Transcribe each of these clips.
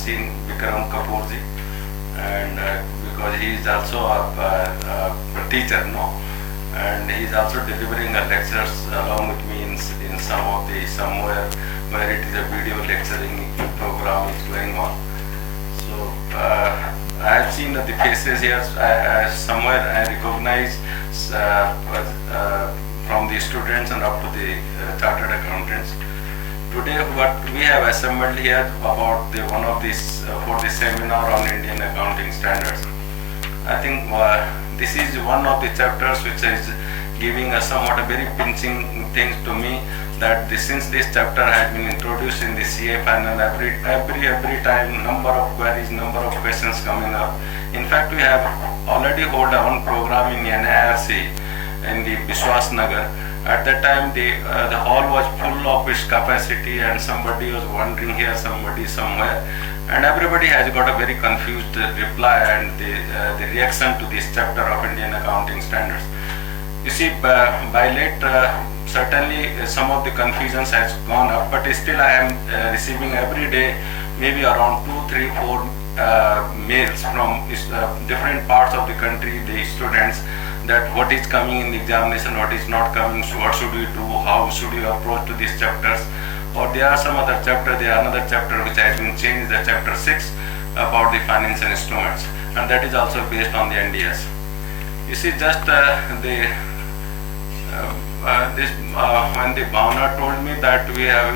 seen Vikram Kapoor ji, and because he is also a teacher, no, and he is also delivering a lectures along with me in somewhere where it is a video lecturing program is going on. So I have seen the faces here. Somewhere I recognize from the students and up to the chartered accountants. Today, what we have assembled here about one of these for the seminar on Indian accounting standards. I think this is one of the chapters which is giving us somewhat a very pinching things to me, that since this chapter has been introduced in the CA panel, every time number of queries, number of questions coming up. In fact, we have already hold one program in NIRC in the Biswas Nagar. At that time, the hall was full of its capacity, and somebody was wandering here, somebody somewhere, and everybody has got a very confused reply and the reaction to this chapter of Indian accounting standards. You see, by late, certainly some of the confusions has gone up, but still I am receiving every day maybe around 2, 3, 4 mails from different parts of the country, the students, that what is coming in the examination, what is not coming, so what should we do, how should we approach to these chapters, or there are some other chapter, there are another chapter which has been changed, the chapter 6 about the financial instruments, and that is also based on the NDS. You see, just when the Bhavna told me that we are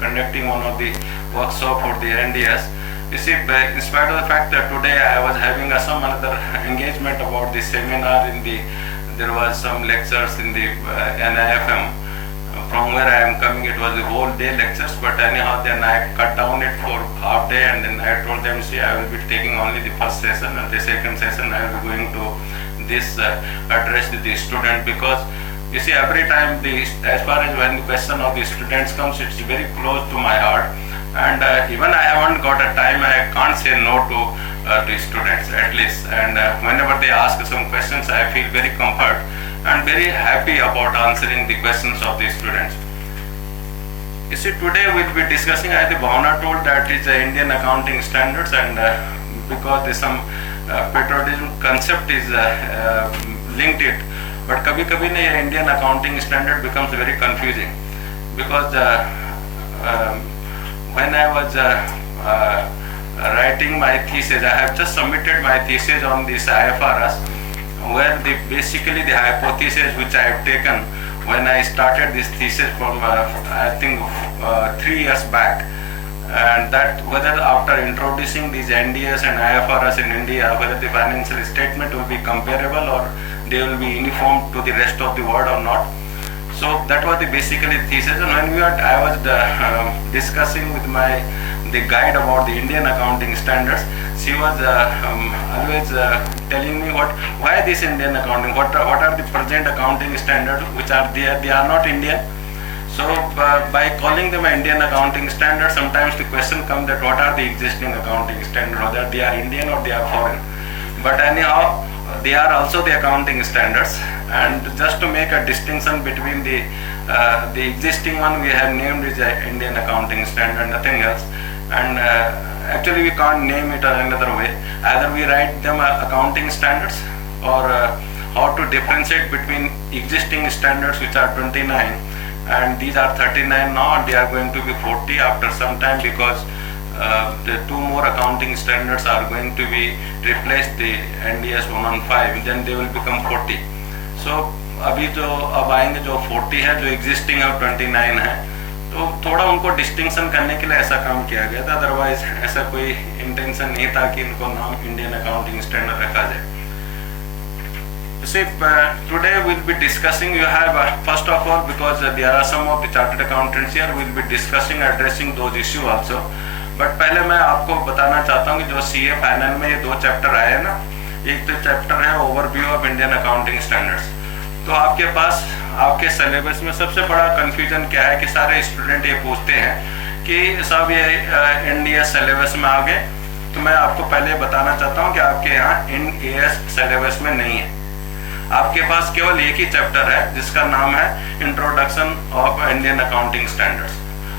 conducting one of the workshop for the NDS. You see, in spite of the fact that today I was having some another engagement about the seminar there was some lectures in the NIFM. From where I am coming, it was the whole day lectures, but anyhow then I cut down it for half day, and then I told them, see, I will be taking only the first session, and the second session I will be going to this address to the student, because you see, every time as far as when the question of the students comes, it's very close to my heart. And even I haven't got a time, I can't say no to the students at least. And whenever they ask some questions, I feel very comfort and very happy about answering the questions of the students. You see, today we'll be discussing, as the Bhavna told, that is the Indian accounting standards, and because there's some patriotism concept is linked it. But kabhi na Indian accounting standard becomes very confusing, because when I was writing my thesis, I have just submitted my thesis on this IFRS, where basically the hypothesis which I have taken when I started this thesis from I think 3 years back, and that whether after introducing these NDS and IFRS in India, whether the financial statement will be comparable or they will be uniform to the rest of the world or not. So that was the basically thesis, and when I was discussing with the guide about the Indian accounting standards, she was always telling me why this Indian accounting, what are the present accounting standards which are there, they are not Indian. So by calling them Indian accounting standards, sometimes the question comes that what are the existing accounting standards, whether they are Indian or they are foreign. But anyhow, they are also the accounting standards, and just to make a distinction between the existing one we have named is Indian accounting standard, nothing else, and actually we can't name it another way. Either we write them accounting standards, or how to differentiate between existing standards which are 29 and these are 39 now, and they are going to be 40 after some time, because the 2 more accounting standards are going to be replaced, the NDS 115, then they will become 40. So अभी जो अब आएंगे जो 40 है, जो existing है 29 है, तो थोड़ा उनको डिस्टिंक्शन करने के लिए ऐसा काम किया गया था, अदरवाइज ऐसा कोई इंटेंशन नहीं था कि इनको नाम इंडियन अकाउंटिंग स्टैंडर्ड रखा जाए. See, today we'll be discussing, you have first of all, because there are some of the chartered accountants here, we'll be discussing, addressing those issues also. But पहले मैं आपको बताना चाहता हूँ कि जो CA फाइनल में ये 2 चैप्टर आए हैं ना, एक तो चैप्टर है overview of Indian accounting standards. तो आपके पास आपके सिलेबस में सबसे बड़ा कंफ्यूजन क्या है कि सारे स्टूडेंट ये पूछते हैं कि सब ये NDS सिलेबस में आ गए. तो मैं आपको पहले बताना चाहता हूँ कि आपके यहाँ NAS सिलेबस में नहीं है. आपके पास केवल एक ही चैप्टर है जिसका नाम है introduction of Indian accounting standards,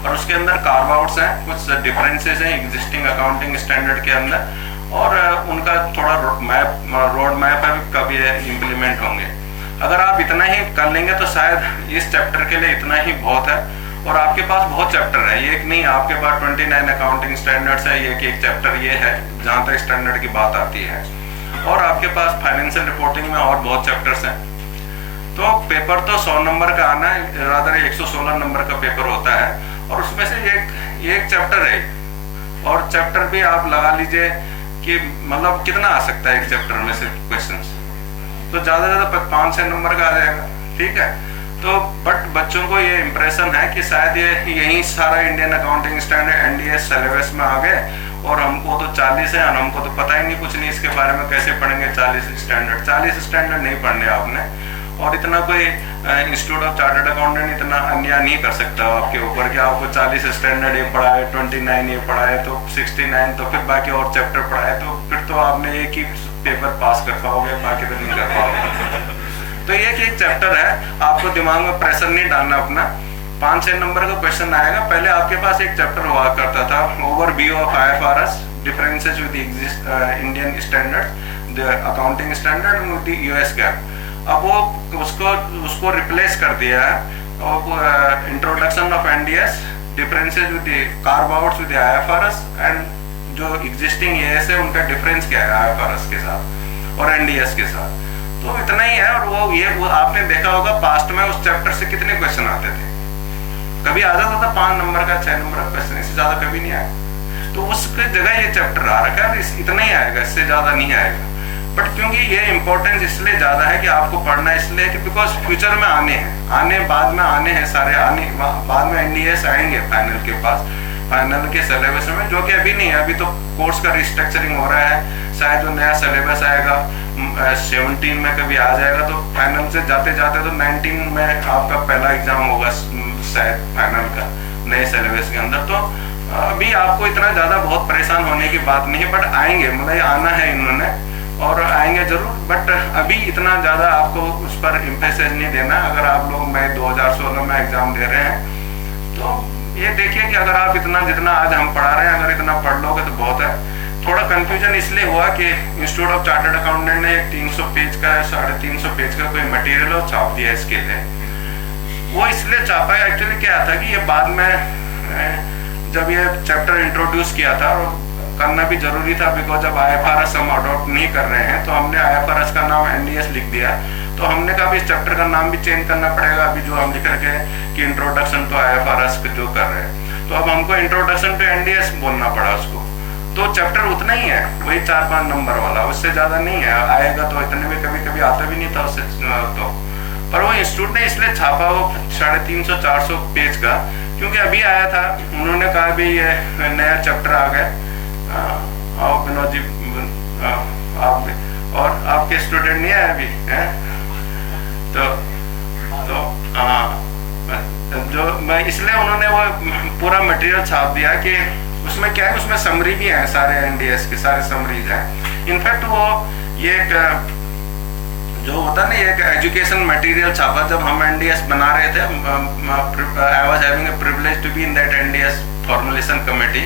और उसके अंदर कार्व आउट्स हैं, कुछ डिफरेंसेस हैं एग्जिस्टिंग अकाउंटिंग स्टैंडर्ड के अंदर, और उनका थोड़ा रोड मैप का भी इम्प्लीमेंट होंगे। अगर आप इतना ही कर लेंगे तो शायद इस चैप्टर के लिए इतना ही बहुत है। और आपके पास बहुत चैप्टर है, एक नहीं, आपके पास 29 अकाउंटिंग स्टैंडर्ड्स है, एक चैप्टर ये है जहाँ तक स्टैंडर्ड की बात आती है, और आपके पास फाइनेंशियल रिपोर्टिंग में और बहुत चैप्टर्स हैं। तो पेपर तो 100 नंबर का आना है, रादर 116 नंबर का पेपर होता है, और उसमें से एक चैप्टर है, और चैप्टर भी आप लगा लीजिए कि मतलब कितना आ सकता है एक चैप्टर में से क्वेश्चंस, तो ज़्यादा से ज़्यादा 5-6 नंबर का आ जाएगा, ठीक है। तो बट बच्चों को ये इम्प्रेशन है कि शायद ये यही सारा Indian accounting standard NDS syllabus में आ गए, और हमको तो 40 है और हमको तो पता ही नहीं कुछ नहीं इसके बारे में, कैसे पढ़ेंगे 40 स्टैंडर्ड नहीं पढ़ने आपने। और इतना कोई इंस्टीट्यूट ऑफ चार्टर्ड अकाउंटेंट इतना अन्याय नहीं कर सकता आपके ऊपर कि आपको 40 स्टैंडर्ड ये पढ़ा है, 29 ये पढ़ा है, तो 69, तो फिर बाकी और चैप्टर पढ़ा है, तो फिर तो आपने एक ही पेपर पास कर पाओगे, बाकी तो नहीं कर पाओगे। तो एक चैप्टर है, आपको दिमाग में प्रेशर नहीं डालना अपना। 5-6 नंबर का क्वेश्चन आएगा। पहले आपके पास एक चैप्टर हुआ करता था, overview of IFRS, differences with Indian standard, the accounting standard and the US GAAP। अब वो उसको रिप्लेस कर दिया है, और introduction of NDS, differences with curve outs with IFRS, and जो एग्जिस्टिंग ES है उनका डिफरेंस क्या है IFRS के साथ और NDS के साथ। तो इतना ही है। और वो आपने देखा होगा पास्ट में उस चैप्टर से कितने क्वेश्चन आते थे, कभी आ जाता था 5 नंबर का 6 नंबर का क्वेश्चन, इससे ज्यादा कभी नहीं आया। तो उसके जगह ये चैप्टर आ रखा है, इतना ही आएगा, इससे ज्यादा नहीं आएगा। बट क्योंकि ये इम्पोर्टेंस इसलिए ज्यादा है कि आपको पढ़ना इसलिए कि बिकॉज फ्यूचर में बाद में आने हैं सारे, बाद में NDS आएंगे फाइनल के पास, फाइनल के सिलेबस में, जो कि अभी नहीं है। अभी तो कोर्स का रिस्ट्रक्चरिंग हो रहा है, शायद वो नया सिलेबस आएगा 17 में कभी आ जाएगा, तो फाइनल से जाते जाते तो 19 में आपका पहला एग्जाम होगा शायद फाइनल का नए सिलेबस के अंदर। तो अभी आपको इतना ज्यादा बहुत परेशान होने की बात नहीं है, बट आएंगे, मतलब आना है इन्होंने और आएंगे जरूर, बट अभी इतना ज्यादा आपको उस पर इम्फेसिस नहीं देना। अगर आप लोग मई 2016 में एग्जाम दे रहे हैं तो ये देखिए कि अगर आप जितना आज हम पढ़ा रहे हैं, अगर इतना पढ़ लोगे तो बहुत है। थोड़ा कंफ्यूजन इसलिए हुआ कि इंस्टीट्यूट ऑफ चार्टर्ड अकाउंटेंट ने एक 300 पेज का 350 पेज का कोई मटेरियल और छाप दिया इसके लिए। वो इसलिए छापा है, एक्चुअली क्या था कि ये बाद में जब ये चैप्टर इंट्रोड्यूस किया था और करना भी जरूरी था, बिकॉज जब IFRS हम अडॉप्ट नहीं कर रहे हैं तो हमने IFRS का नाम NDS लिख दिया, तो हमने कहा इस चैप्टर का नाम भी चेंज करना पड़ेगा। अभी जो हम लिख रखे कि इंट्रोडक्शन टू IFRS जो कर रहे हैं, तो अब हमको इंट्रोडक्शन टू NDS बोलना पड़ा उसको। तो चैप्टर उतना ही है, वही 4-5 नंबर वाला, उससे ज्यादा नहीं है। आएगा तो इतने में कभी आता भी नहीं था उससे तो, पर वो इंस्टीट्यूट ने इसलिए छापा वो 350-400 पेज का, क्योंकि अभी आया था। उन्होंने कहा भी ये नया चैप्टर आ गया, आओ विनोद जी, आप और आपके स्टूडेंट नहीं आए अभी हैं, तो जो मैं इसलिए उन्होंने वो पूरा मटेरियल छाप दिया कि उसमें क्या है, उसमें समरी भी है, सारे NDS के सारे समरीज हैं। इनफैक्ट वो ये जो होता है ना, एक एजुकेशन मटेरियल छापा जब हम NDS बना रहे थे। I was having a privilege to be in that NDS formulation committee.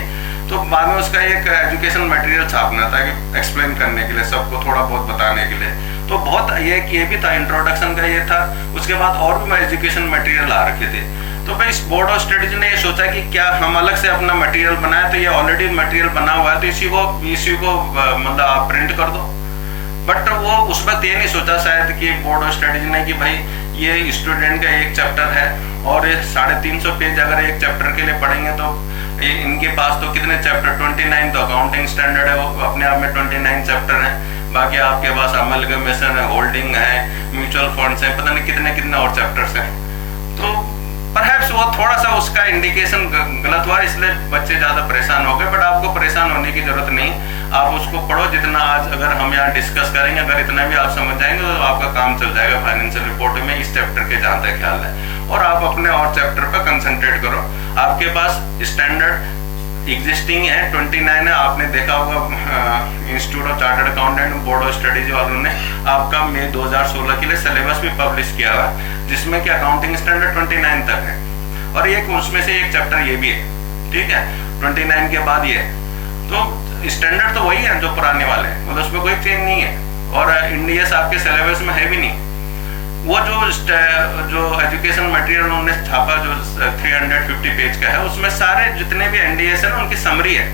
तो बाद में उसका एक एजुकेशन मटेरियल छापना था कि एक्सप्लेन करने के लिए, सबको थोड़ा बहुत बताने के लिए। तो बहुत ये भी था, इंट्रोडक्शन का ये था। उसके बाद और भी एजुकेशन मटेरियल आ रखे थे। तो भाई इस बोर्ड ऑफ स्टडीज ने ये सोचा कि क्या हम अलग से अपना मटेरियल बनाए, तो ये ऑलरेडी मटेरियल बना हुआ है, तो इसी को मतलब आप प्रिंट कर दो। बट वो उस वक्त ये नहीं सोचा शायद कि बोर्ड ऑफ स्टडीज ने कि भाई ये स्टूडेंट का एक चैप्टर है और 350 पेज अगर एक चैप्टर के लिए पढ़ेंगे तो इनके पास तो कितने चैप्टर, 29 तो अकाउंटिंग स्टैंडर्ड है, वो अपने आप में 29 चैप्टर है। बाकी आपके पास अमलगमेशन है, होल्डिंग है, म्यूचुअल फंड्स है, पता नहीं कितने और चैप्टर्स हैं। तो परहैप्स वो थोड़ा सा उसका इंडिकेशन गलत हुआ, इसलिए बच्चे ज़्यादा परेशान हो गए। बट आपको परेशान होने की जरूरत नहीं, आप उसको पढ़ो जितना आज अगर हम यहाँ डिस्कस करेंगे, अगर इतना भी आप समझ जाएंगे तो आपका काम चल जाएगा फाइनेंशियल रिपोर्ट में इस चैप्टर के जहाँ तक ख्याल है। और आप अपने और चैप्टर पर कंसंट्रेट करो। आपके पास स्टैंडर्ड एग्जिस्टिंग है 29 है, आपने देखा होगा institute of chartered accountant board of studies वालों ने आपका मई 2016 के लिए सिलेबस भी पब्लिश किया हुआ, जिसमें कि अकाउंटिंग स्टैंडर्ड 29 तक है। और एक उसमें से एक चैप्टर ये भी है, ठीक है, 29 के बाद ये है। तो स्टैंडर्ड तो वही है जो पुराने वाले हैं, मतलब उसमें कोई चेंज नहीं है, और NDS आपके सिलेबस में है भी नहीं। वो जो एजुकेशन मटेरियल उन्होंने छापा जो 350 पेज का है, उसमें सारे जितने भी NDS है ना उनकी समरी है,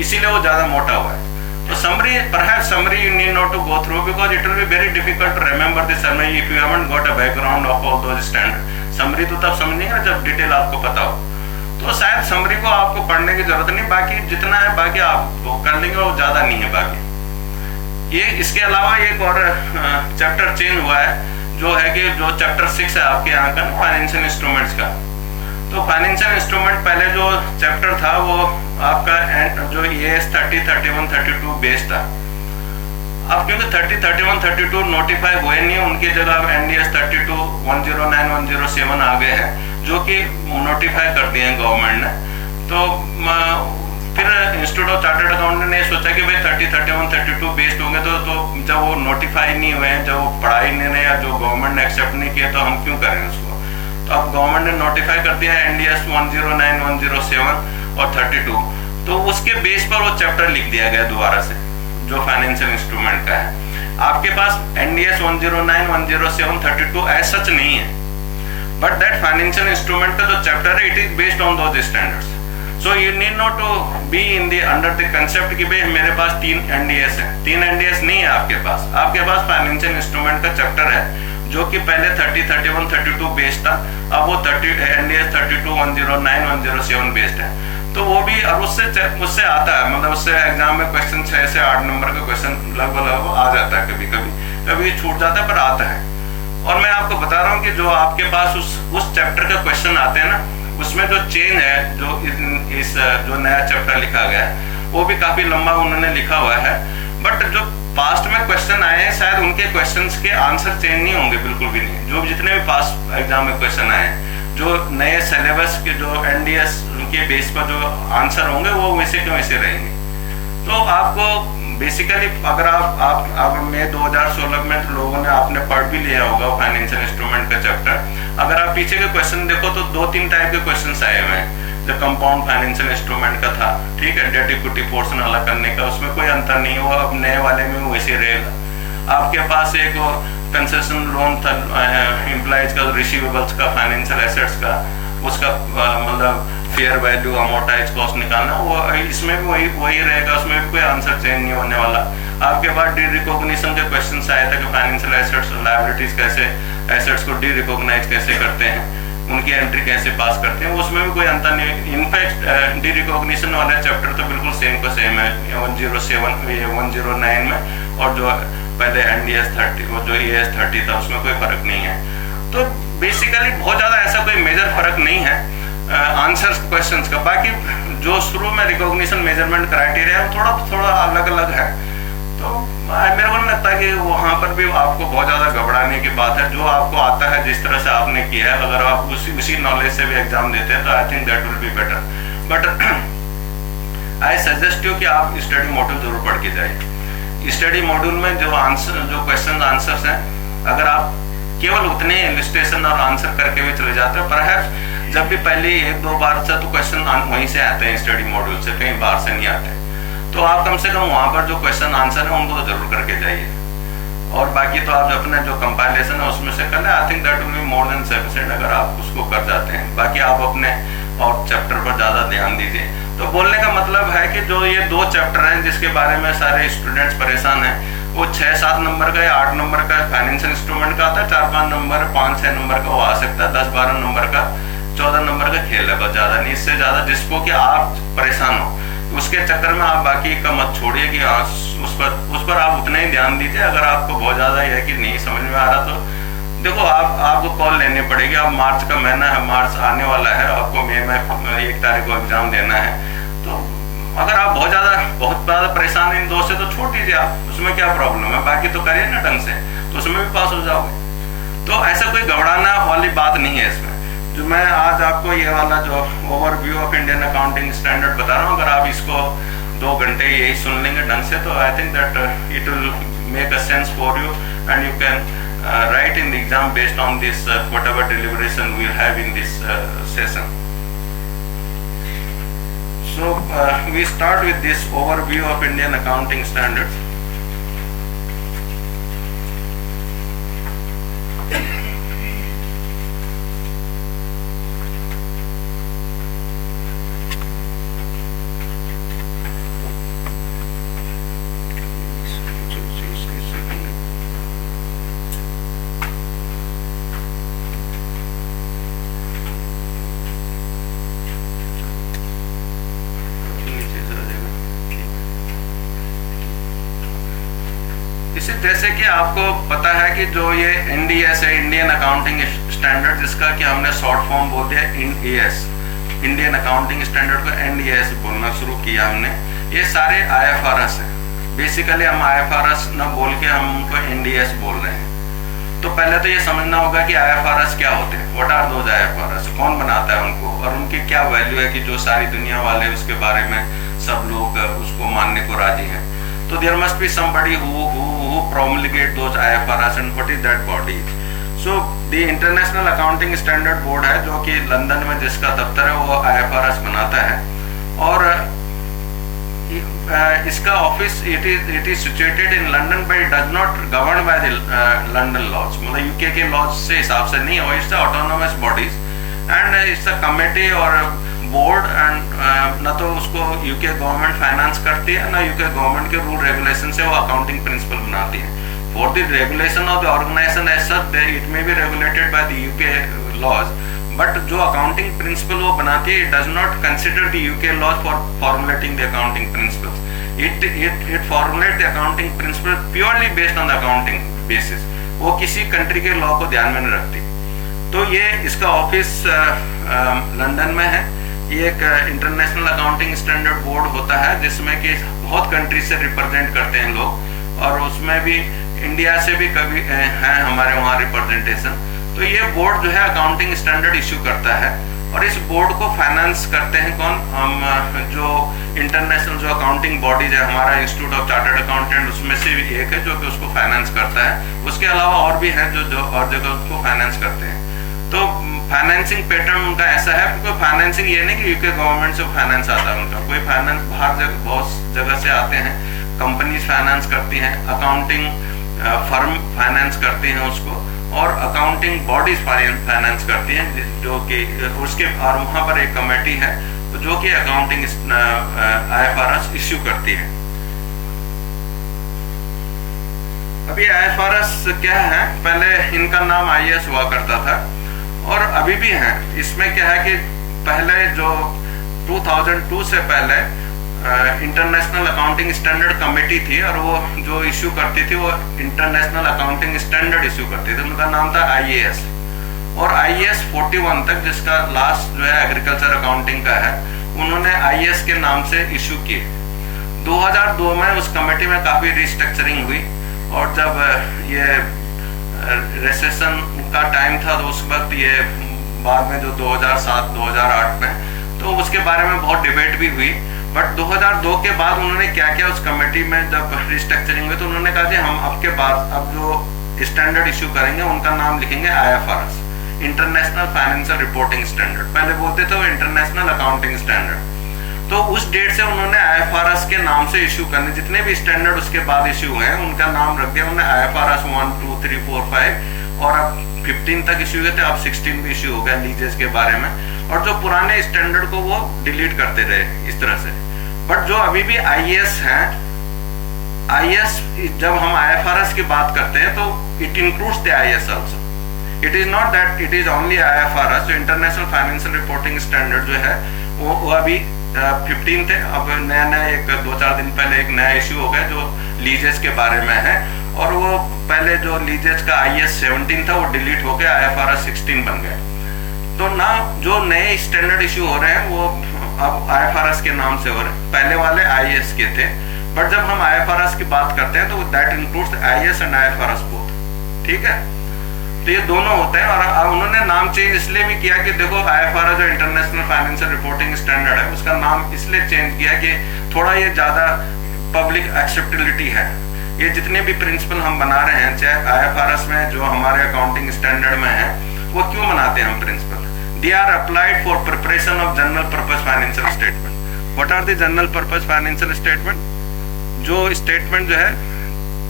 इसीलिए वो ज़्यादा मोटा हुआ है। तो summary, perhaps summary you need not to go through because it will be very difficult to remember the summary if you haven't got a background of all those standards. summary तो तब समझेंगे ना जब डिटेल आपको पता हो। तो शायद summary को आपको पढ़ने की जरूरत नहीं, बाकी जितना है बाकी आप कर लेंगे, वो ज़्यादा नहीं है बाकी। ये इसके अलावा एक और चैप्टर चेंज हुआ है, जो है कि जो चैप्टर 6 है आपके यहाँ का फाइनेंशियल इंस्ट्रूमेंट्स का। तो फाइनेंशियल इंस्ट्रूमेंट पहले जो चैप्टर था वो आपका जो EAS 30, 31, 32 बेस था। अब क्योंकि 30, 31, 32 नोटिफाई हुए नहीं, उनकी जगह अब NDS 32, 109, 107 आ गए हैं, जो कि नोटिफाई कर दिए हैं गवर्नमेंट ने। तो फिर इंस्टीट्यूट ऑफ चार्टर्ड अकाउंटेंट ने सोचा कि भाई 30, 31, 32 बेस्ड होंगे, तो जब वो नोटिफाई नहीं हुए हैं, जब वो पढ़ाई नहीं रहे या जो गवर्नमेंट ने एक्सेप्ट नहीं किया, तो हम क्यों करें उसको। तो अब गवर्नमेंट ने नोटिफाई कर दिया है NDS 109, 107 और 32, तो उसके बेस पर वो चैप्टर लिख दिया गया दोबारा से, जो फाइनेंशियल इंस्ट्रूमेंट का है। आपके पास NDS 109, 107, 32 एज सच नहीं है, बट दैट फाइनेंशियल इंस्ट्रूमेंट का जो चैप्टर है it is based on those standards. So you need not to be in the under the concept कि भाई मेरे पास 3 NDS है, 3 NDS नहीं है आपके पास फाइनेंशियल इंस्ट्रूमेंट का चैप्टर है, जो कि पहले 30, 31, 32 बेस्ड था, अब वो NDS 32, 109, 107 बेस्ड है। तो वो भी अब उससे आता है, मतलब उससे एग्जाम में क्वेश्चन 6 से 8 नंबर का क्वेश्चन लगभग आ जाता है, कभी छूट जाता है पर आता है। और मैं आपको बता रहा हूँ कि जो आपके पास उस चैप्टर का क्वेश्चन आते हैं ना, उसमें जो चेंज है, जो नया चैप्टर लिखा गया है, वो भी काफी लंबा उन्होंने लिखा हुआ है। बट जो पास्ट में क्वेश्चन आए हैं, शायद उनके क्वेश्चंस के आंसर चेंज नहीं होंगे, बिल्कुल भी नहीं। जो जितने भी पास्ट एग्जाम में क्वेश्चन आए हैं, जो नए सिलेबस के जो NDS के बेस पर जो आंसर होंगे, वो वैसे के वैसे रहेंगे। तो आपको बेसिकली अगर आप मई 2016 में लोगों ने आपने पढ़ भी लिया होगा फाइनेंशियल इंस्ट्रूमेंट का चैप्टर, अगर आप पीछे के क्वेश्चन देखो तो 2-3 टाइप के क्वेश्चन आए हुए हैं। जो कंपाउंड फाइनेंशियल इंस्ट्रूमेंट का था, ठीक है, डेट इक्विटी पोर्शन अलग करने का, उसमें कोई अंतर नहीं हुआ, अब नए वाले में वैसे रहेगा। आपके पास एक कंसेशन लोन था एम्प्लॉइज का, रिसीवेबल्स का, फाइनेंशियल एसेट्स का, उसका मतलब फेयर वैल्यू, अमोर्टाइज कॉस्ट निकालना, वो इसमें भी वही रहेगा, उसमें भी कोई आंसर चेंज नहीं होने वाला। आपके पास डी रिकॉग्निशन के क्वेश्चन आए थे कि फाइनेंशियल एसेट्स और लायबिलिटीज कैसे, एसेट्स को डी रिकॉग्नाइज कैसे करते हैं, उनकी एंट्री कैसे पास करते हैं, उसमें भी कोई अंतर नहीं। इनफैक्ट डी रिकॉग्निशन वाला चैप्टर तो बिल्कुल सेम का सेम है 107, 109 में, और जो पहले NDS 30 और जो EAS 30 था, उसमें कोई फर्क नहीं है। तो बेसिकली बहुत ज़्यादा ऐसा कोई मेजर फर्क नहीं है आंसर्स क्वेश्चंस का। बाकी जो शुरू में रिकॉग्निशन मेजरमेंट क्राइटेरिया है, थोड़ा अलग अलग है। तो मेरे को नहीं लगता कि वहाँ पर भी आपको बहुत ज़्यादा घबराने की बात है। जो आपको आता है, जिस तरह से आपने किया है, अगर आप उसी नॉलेज से भी एग्जाम देते हैं, तो I think that will be better. But I suggest you कि आप स्टडी मॉड्यूल जरूर पढ़ के जाइए। स्टडी मॉड्यूल में जो क्वेश्चन आंसर्स हैं, अगर आप केवल उतने इलस्ट्रेशन और आंसर करके भी चले जाते हैं, परहैप्स जब भी पहले 1-2 बार से तो क्वेश्चन वहीं से आते हैं, स्टडी मॉड्यूल से, कहीं बाहर से नहीं आते। तो आप कम से कम वहाँ पर जो क्वेश्चन आंसर है उनको तो जरूर करके जाइए, और बाकी तो आप अपने जो कंपाइलेशन है उसमें से कर लें। I think that will be more than sufficient अगर आप उसको कर जाते हैं। बाकी आप अपने और चैप्टर पर ज़्यादा ध्यान दीजिए। तो बोलने का मतलब है कि जो ये 2 चैप्टर हैं जिसके बारे में सारे स्टूडेंट्स परेशान हैं, वो 6-7 नंबर का या 8 नंबर का फाइनेंशियल इंस्ट्रूमेंट का आता है, 4-5 नंबर, 5-6 नंबर का वो आ सकता है, 10-12 नंबर का, 14 नंबर का खेल है, बस ज़्यादा नहीं। इससे ज़्यादा जिसको कि आप परेशान हो, उसके चक्कर में आप बाकी का मत छोड़िए कि हाँ उस पर आप उतना ही ध्यान दीजिए। अगर आपको बहुत ज़्यादा है कि नहीं समझ में आ रहा, तो देखो आपको कॉल लेनी पड़ेगी। अब मार्च का महीना है, मार्च आने वाला है, आपको मई में 1 तारीख को एग्जाम देना है। तो अगर आप बहुत ज़्यादा परेशान इन 2 से, तो छोड़ दीजिए आप, उसमें क्या प्रॉब्लम है, बाकी तो करिए ना ढंग से, तो उसमें भी पास हो जाओगे। तो ऐसा कोई घबराना वाली बात नहीं है इसमें। जो मैं आज आपको ये वाला जो overview of Indian accounting standard बता रहा हूँ, अगर आप इसको 2 घंटे यही सुन लेंगे ढंग से, तो I think that it will make a sense for you and you can write in the exam based on this whatever deliberation we have in this session. So we start with this overview of Indian accounting standards. इसी जैसे कि आपको पता है कि जो ये NDS है, इंडियन अकाउंटिंग स्टैंडर्ड, जिसका कि हमने शॉर्ट फॉर्म बोल दिया INAS, इंडियन अकाउंटिंग स्टैंडर्ड को NDS बोलना शुरू किया हमने। ये सारे IFRS है। बेसिकली हम IFRS न बोल के हम उनको NDS बोल रहे हैं। तो पहले तो ये समझना होगा कि IFRS क्या होते हैं, व्हाट आर दोज IFRS, कौन बनाता है उनको और उनकी क्या वैल्यू है कि जो सारी दुनिया वाले उसके बारे में सब लोग उसको मानने को राजी हैं। तो there must be somebody who promulgate those IFRS and what is that body. So the International Accounting Standard Board है जो कि लंदन में जिसका दफ्तर है वो IFRS बनाता है और इसका office it is situated in London but it does not govern by the London laws, मतलब यूके के लॉज से हिसाब से नहीं हो। It's autonomous bodies and it's a committee और बोर्ड एंड न तो उसको यूके गवर्नमेंट फाइनेंस करती है, ना यूके गवर्नमेंट के रूल रेगुलेशन से वो अकाउंटिंग प्रिंसिपल बनाती है। For the regulation of the organisation as such it may be regulated by the UK laws, but जो अकाउंटिंग प्रिंसिपल वो बनाती है it does not consider the UK laws for formulating the accounting principles. It formulate the accounting principle purely based on the accounting basis, वो किसी country के law को ध्यान में नहीं रखती। तो ये इसका ऑफिस लंदन में है। ये एक इंटरनेशनल अकाउंटिंग स्टैंडर्ड बोर्ड होता है जिसमें कि बहुत कंट्री से रिप्रेजेंट करते हैं लोग और उसमें भी इंडिया से भी कभी है हमारे वहाँ रिप्रेजेंटेशन। तो ये बोर्ड जो है अकाउंटिंग स्टैंडर्ड इशू करता है और इस बोर्ड को फाइनेंस करते हैं कौन, हम जो इंटरनेशनल जो अकाउंटिंग बॉडीज है, हमारा इंस्टीट्यूट ऑफ चार्टर्ड अकाउंटेंट उसमें से भी एक है जो कि उसको फाइनेंस करता है। उसके अलावा और भी हैं जो और जगह उसको फाइनेंस करते हैं। तो फाइनेंसिंग पैटर्न उनका ऐसा है, क्योंकि फाइनेंसिंग ये नहीं कि यूके गवर्नमेंट से फाइनेंस आता है उनका, कोई फाइनेंस बाहर बहुत जगह से आते हैं। कंपनीज फाइनेंस करती हैं, अकाउंटिंग फर्म फाइनेंस करती हैं उसको और अकाउंटिंग बॉडीज फाइनेंस करती हैं जो कि उसके और वहाँ पर एक कमेटी है जो कि अकाउंटिंग IFRS इश्यू करती है। अभी IFRS क्या है, पहले इनका नाम IAS हुआ करता था और अभी भी है। इसमें क्या है कि पहले जो 2002 से पहले इंटरनेशनल अकाउंटिंग स्टैंडर्ड कमेटी थी और वो जो इश्यू करती थी वो इंटरनेशनल अकाउंटिंग स्टैंडर्ड इश्यू करती थी, उनका नाम था IAS। और IAS 41 तक, जिसका लास्ट जो है एग्रीकल्चर अकाउंटिंग का है, उन्होंने IAS के नाम से इश्यू किए। 2002 में उस कमेटी में काफी रिस्ट्रक्चरिंग हुई और जब ये रिसेशन का टाइम था तो उस वक्त ये बाद में जो 2007-2008 में, तो उसके बारे में बहुत डिबेट भी हुई। बट 2002 के बाद उन्होंने क्या किया, उस कमेटी में जब रिस्ट्रक्चरिंग हुई तो उन्होंने कहा कि हम अब के बाद अब जो स्टैंडर्ड इश्यू करेंगे उनका नाम लिखेंगे IFRS, international financial reporting standard. पहले बोलते थे वो इंटरनेशनल अकाउंटिंग स्टैंडर्ड। तो उस डेट से उन्होंने IFRS के नाम से इश्यू करने, जितने भी स्टैंडर्ड उसके बाद इश्यू हुए हैं उनका नाम रख दिया उन्होंने IFRS 1, 2, 3, 4, 5 और अब 15 तक इश्यू हुए थे, अब 16 भी इश्यू हो गया लीजेस के बारे में। और जो पुराने स्टैंडर्ड को वो डिलीट करते रहे इस तरह से। बट जो अभी भी IAS है, IAS जब हम IFRS की बात करते हैं तो it includes the IAS also. It is not that it is only IFRS। जो इंटरनेशनल फाइनेंशियल रिपोर्टिंग स्टैंडर्ड जो है वो अभी 15 थे, अब नया एक 2-4 दिन पहले एक नया इश्यू हो गया जो लीजेस के बारे में है और वो पहले जो लीजेस का IAS 17 था वो डिलीट होकर IFRS 16 बन गया। तो ना जो नए स्टैंडर्ड इश्यू हो रहे हैं वो अब IFRS के नाम से हो रहे हैं, पहले वाले IAS के थे। बट जब हम IFRS की बात करते हैं तो that includes IAS and IFRS both, ठीक है। तो ये दोनों होते हैं और उन्होंने नाम चेंज इसलिए भी किया कि देखो IFRS जो इंटरनेशनल फाइनेंशियल रिपोर्टिंग स्टैंडर्ड है उसका नाम इसलिए चेंज किया कि थोड़ा ये ज्यादा पब्लिक एक्सेप्टेबिलिटी है। ये जितने भी प्रिंसिपल हम बना रहे हैं, चाहे IFRS में जो हमारे अकाउंटिंग स्टैंडर्ड में है, वो क्यों बनाते हैं हम principle? They are applied for preparation of general purpose financial statement. What are the general purpose financial statement? जो स्टेटमेंट जो है,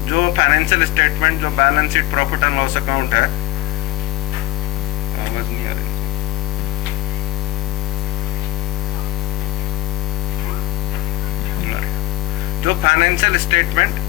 जो फाइनेंशियल स्टेटमेंट, जो balance sheet, profit and loss account है, आवाज नहीं आ रही, जो फाइनेंशियल स्टेटमेंट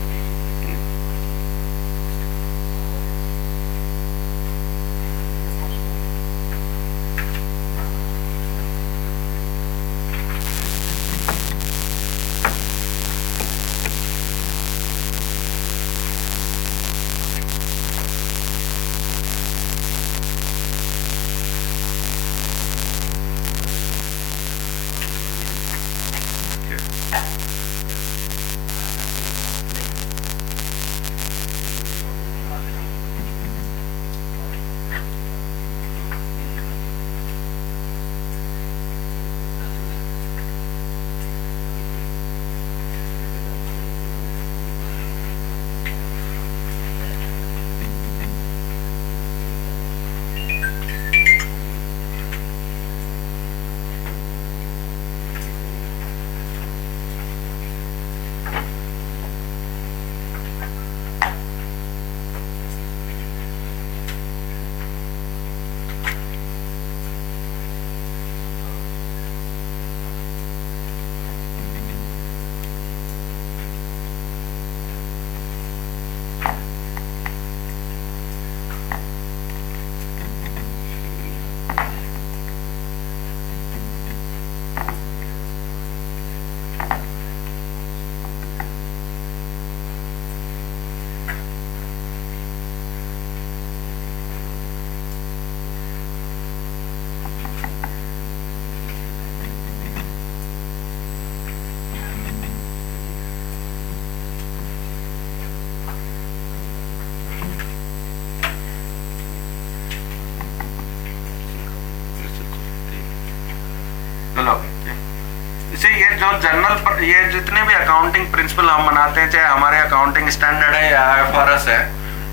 इसे ये जो जनरल, ये जितने भी अकाउंटिंग प्रिंसिपल हम बनाते हैं, चाहे हमारे अकाउंटिंग स्टैंडर्ड है या IFRS है,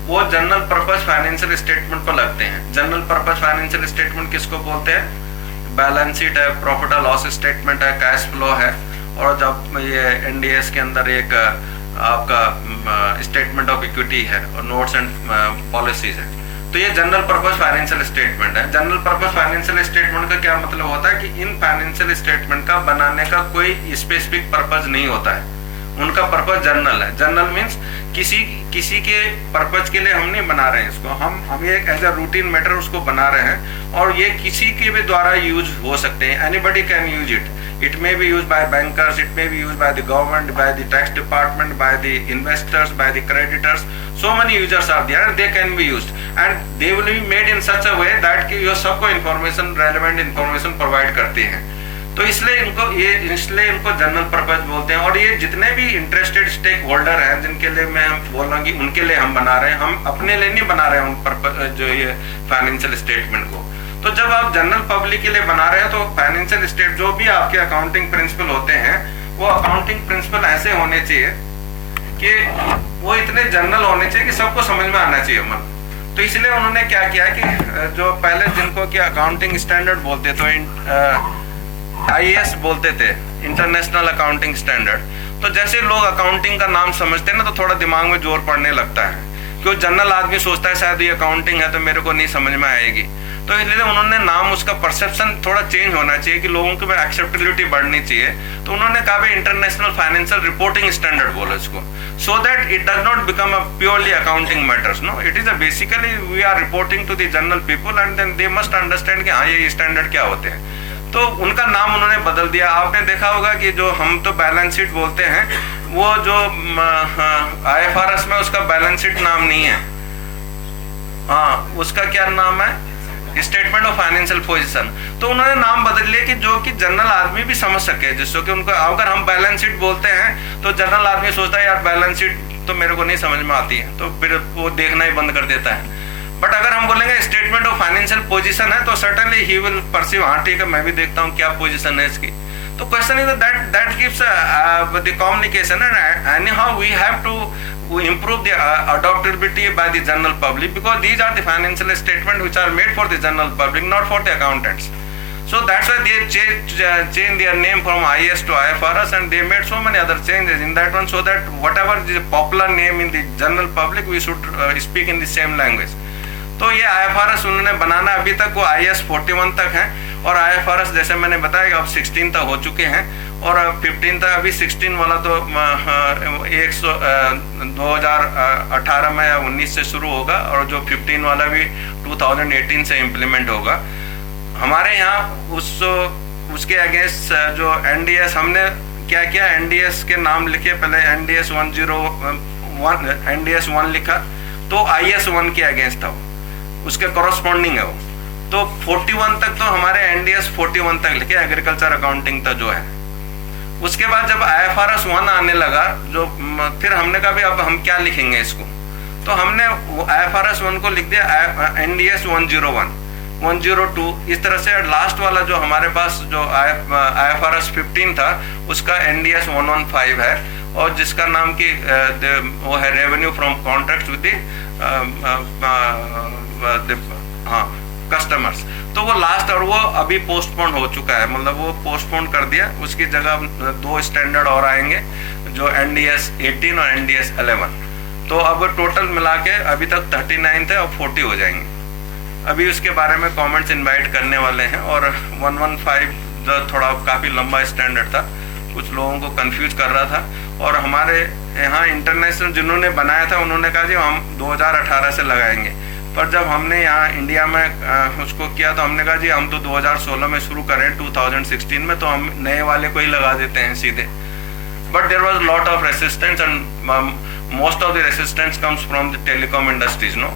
वो जनरल पर्पस फाइनेंशियल स्टेटमेंट को लगते हैं। जनरल पर्पस फाइनेंशियल स्टेटमेंट किसको बोलते हैं? बैलेंस शीट है, प्रॉफिट और लॉस स्टेटमेंट है, कैश फ्लो है, और जब ये NDS के अंदर एक आपका स्टेटमेंट ऑफ इक्विटी है और नोट्स एंड पॉलिसीज है। तो ये जनरल पर्पस फाइनेंशियल स्टेटमेंट है। जनरल पर्पस फाइनेंशियल स्टेटमेंट का क्या मतलब होता है कि इन फाइनेंशियल स्टेटमेंट का बनाने का कोई स्पेसिफिक पर्पस नहीं होता है, उनका पर्पस जनरल है। जनरल मीन्स किसी के पर्पस के लिए हम नहीं बना रहे हैं इसको, हम ये एज अ रूटीन मैटर उसको बना रहे हैं, और ये किसी के भी द्वारा यूज हो सकते हैं। Anybody can use it. It may be used by bankers, it may be used by the government, by the tax department, by the investors, by the creditors. So many users are there, they can be used, and they will be made in such a way that कि ये सबको information, relevant information provide करते हैं। तो इसलिए इनको general purpose बोलते हैं। और ये जितने भी इंटरेस्टेड स्टेक होल्डर हैं, जिनके लिए मैं बोल रहा हूँ कि उनके लिए हम बना रहे हैं, हम अपने लिए नहीं बना रहे हैं उन पर्पस, जो ये फाइनेंशियल स्टेटमेंट को। तो जब आप जनरल पब्लिक के लिए बना रहे हैं, तो फाइनेंशियल स्टेट जो भी आपके अकाउंटिंग प्रिंसिपल होते हैं, वो अकाउंटिंग प्रिंसिपल ऐसे होने चाहिए कि वो इतने जनरल होने चाहिए कि सबको समझ में आना चाहिए। मतलब तो इसलिए उन्होंने क्या किया कि जो पहले जिनको कि अकाउंटिंग स्टैंडर्ड बोलते, तो IAS बोलते थे, इंटरनेशनल अकाउंटिंग स्टैंडर्ड। तो जैसे लोग अकाउंटिंग का नाम समझते हैं ना, तो थोड़ा दिमाग में जोर पड़ने लगता है, क्योंकि जनरल आदमी सोचता है शायद ये अकाउंटिंग है तो मेरे को नहीं समझ में आएगी। तो इसलिए उन्होंने नाम, उसका परसेप्शन थोड़ा चेंज होना चाहिए कि लोगों के में एक्सेप्टेबिलिटी बढ़नी चाहिए। तो उन्होंने कहा भाई इंटरनेशनल फाइनेंशियल रिपोर्टिंग स्टैंडर्ड बोलो इसको, so that it does not become a purely accounting matters. No, it is a basically we are reporting to the general people and then they must understand कि हाँ ये standard क्या होते हैं। तो उनका नाम उन्होंने बदल दिया। आपने देखा होगा कि जो हम तो बैलेंस शीट बोलते हैं, वो जो IFRS में उसका बैलेंस शीट नाम नहीं है, हाँ उसका क्या नाम है? Statement of financial position. तो उन्होंने नाम बदल लिया कि जो कि जनरल आदमी भी समझ सके, जिससे कि उनको, अगर हम बैलेंस शीट बोलते हैं तो जनरल आदमी सोचता है यार बैलेंस शीट तो मेरे को नहीं समझ में आती है, तो फिर वो देखना ही बंद कर देता है। बट अगर हम बोलेंगे स्टेटमेंट ऑफ फाइनेंशियल पोजीशन है, तो सर्टेनली ही विल परसीव, हाँ ठीक है मैं भी देखता हूँ क्या पोजीशन है इसकी। तो question is that gives the communication, and anyhow we have to improve the adoptability by the general public, because these are the financial statements which are made for the general public, not for the accountants. So that's why they changed their name from IAS to IFRS, and they made so many other changes in that one, so that whatever the popular name in the general public, we should speak in the same language. तो ये IFRS उन्होंने बनाना, अभी तक वो IAS 41 तक है, और IFRS जैसे मैंने बताया अब 16 तक हो चुके हैं, और 15 तक, अभी 16 वाला तो 2018 में या 19 से शुरू होगा, और जो 15 वाला भी 2018 से इम्प्लीमेंट होगा हमारे यहाँ। उसके अगेंस्ट जो NDS हमने क्या किया, NDS के नाम लिखे, पहले NDS 101 NDS 1 लिखा, तो IAS 1 के अगेंस्ट था वो, उसके कॉरस्पॉन्डिंग है वो। तो 41 तक तो हमारे NDS 41 तक लिखे, एग्रीकल्चर अकाउंटिंग तक जो है। उसके बाद जब IFRS 1 आने लगा, जो फिर हमने कहा भी अब हम क्या लिखेंगे इसको, तो हमने IFRS 1 को लिख दिया NDS 101 102, इस तरह से। लास्ट वाला जो हमारे पास जो IFRS 15 था, उसका NDS 115 है, और जिसका नाम की वो है revenue from contract with customers. तो वो लास्ट, और वो अभी पोस्टपोन हो चुका है, मतलब वो पोस्टपोन कर दिया। उसकी जगह 2 स्टैंडर्ड और आएंगे, जो NDS 18 और NDS 11। तो अब टोटल मिला के अभी तक 39 थे, और 40 हो जाएंगे। अभी उसके बारे में कमेंट्स इनवाइट करने वाले हैं। और 115 जो थोड़ा काफ़ी लंबा स्टैंडर्ड था, कुछ लोगों को कंफ्यूज कर रहा था, और हमारे यहाँ इंटरनेशनल जिन्होंने बनाया था उन्होंने कहा जी हम 2018 से लगाएंगे, पर जब हमने यहाँ इंडिया में उसको किया तो हमने कहा जी हम तो 2016 में शुरू करें, 2016 में, तो हम नए वाले को ही लगा देते हैं सीधे। But there was lot of resistance, and most of the resistance comes from the telecom industries, no.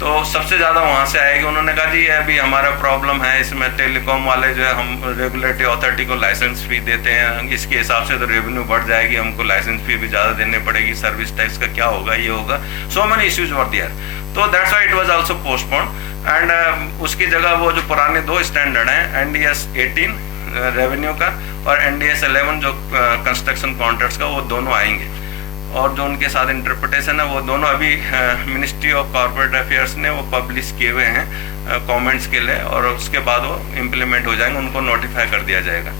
तो सबसे ज़्यादा वहाँ से आएगी। उन्होंने कहा जी ये अभी हमारा प्रॉब्लम है, इसमें टेलीकॉम वाले जो है हम रेगुलेटरी अथॉरिटी को लाइसेंस फी देते हैं, इसके हिसाब से तो रेवेन्यू बढ़ जाएगी, हमको लाइसेंस फी भी ज़्यादा देने पड़ेगी, सर्विस टैक्स का क्या होगा, ये होगा, so many issues were there. तो that's why it was also postpone. And उसकी जगह वो जो पुराने 2 स्टैंडर्ड हैं, NDS 18 रेवेन्यू का और NDS 11 जो कंस्ट्रक्शन कॉन्ट्रैक्ट्स का, वो दोनों आएंगे। और जो उनके साथ इंटरप्रिटेशन है, वो दोनों अभी मिनिस्ट्री ऑफ कॉर्पोरेट अफेयर्स ने वो पब्लिश किए हुए हैं कमेंट्स के लिए, और उसके बाद वो इम्प्लीमेंट हो जाएंगे, उनको नोटिफाई कर दिया जाएगा।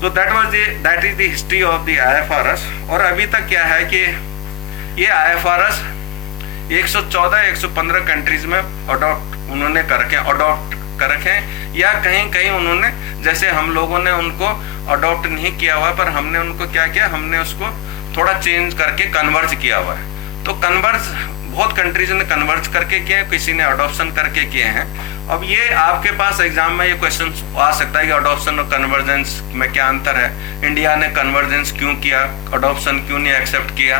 तो that is the history of the IFRS। और अभी तक क्या है कि ये IFRS 114-115 कंट्रीज में उन्होंने अडॉप्ट कर रखे, या कहीं कहीं उन्होंने, जैसे हम लोगों ने उनको अडॉप्ट नहीं किया हुआ, पर हमने उनको क्या किया, हमने उसको थोड़ा चेंज करके कन्वर्ज किया हुआ है। तो कन्वर्ज बहुत कंट्रीज ने कन्वर्ज करके किए, किसी ने अडॉप्शन करके किए हैं। अब ये आपके पास एग्जाम में ये क्वेश्चन आ सकता है कि अडॉप्शन और कन्वर्जेंस में क्या अंतर है, इंडिया ने कन्वर्जेंस क्यों किया, अडॉप्शन क्यों नहीं एक्सेप्ट किया।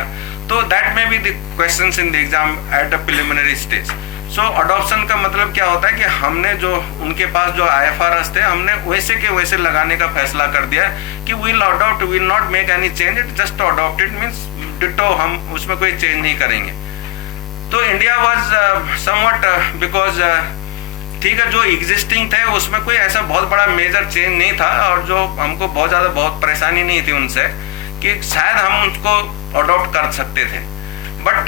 तो दैट में be the questions in the exam at the preliminary stage. So adoption का मतलब क्या होता है कि हमने जो उनके पास जो IFRS थे, हमने वैसे के वैसे लगाने का फैसला कर दिया कि will adopt, will not make any change, it just adopt, it means ditto, हम उसमें कोई चेंज नहीं करेंगे। तो इंडिया वाज समवट बिकॉज ठीक है, जो एग्जिस्टिंग थे उसमें कोई ऐसा बहुत बड़ा मेजर चेंज नहीं था, और जो हमको बहुत परेशानी नहीं थी उनसे कि शायद हम उनको अडॉप्ट कर सकते थे। बट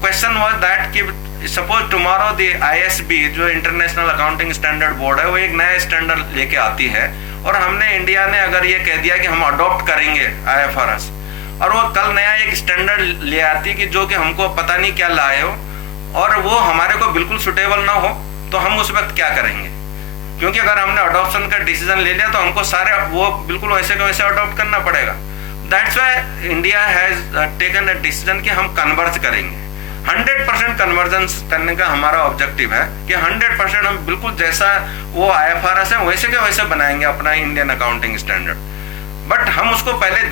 क्वेश्चन वाज दैट कि सपोज टुमारो द ISB जो इंटरनेशनल अकाउंटिंग स्टैंडर्ड बोर्ड है, वो एक नया स्टैंडर्ड लेके आती है, और हमने इंडिया ने अगर ये कह दिया कि हम अडॉप्ट करेंगे IFRS, और वो कल नया एक स्टैंडर्ड ले आती कि जो कि हमको पता नहीं क्या लाए हो, और वो हमारे को बिल्कुल सुटेबल ना हो, तो हम उस वक्त क्या करेंगे? क्योंकि अगर हमने अडॉप्शन का डिसीजन ले लिया तो हमको सारे वो बिल्कुल वैसे का वैसे अडॉप्ट करना पड़ेगा। That's why India has taken a decision कि हम कन्वर्ज करेंगे। 100% कन्वर्जेंस करने का हमारा ऑब्जेक्टिव है कि 100% हम बिल्कुल जैसा वो IFRS है वैसे के वैसे बनाएंगे अपना इंडियन अकाउंटिंग स्टैंडर्ड। बट हम उसको पहले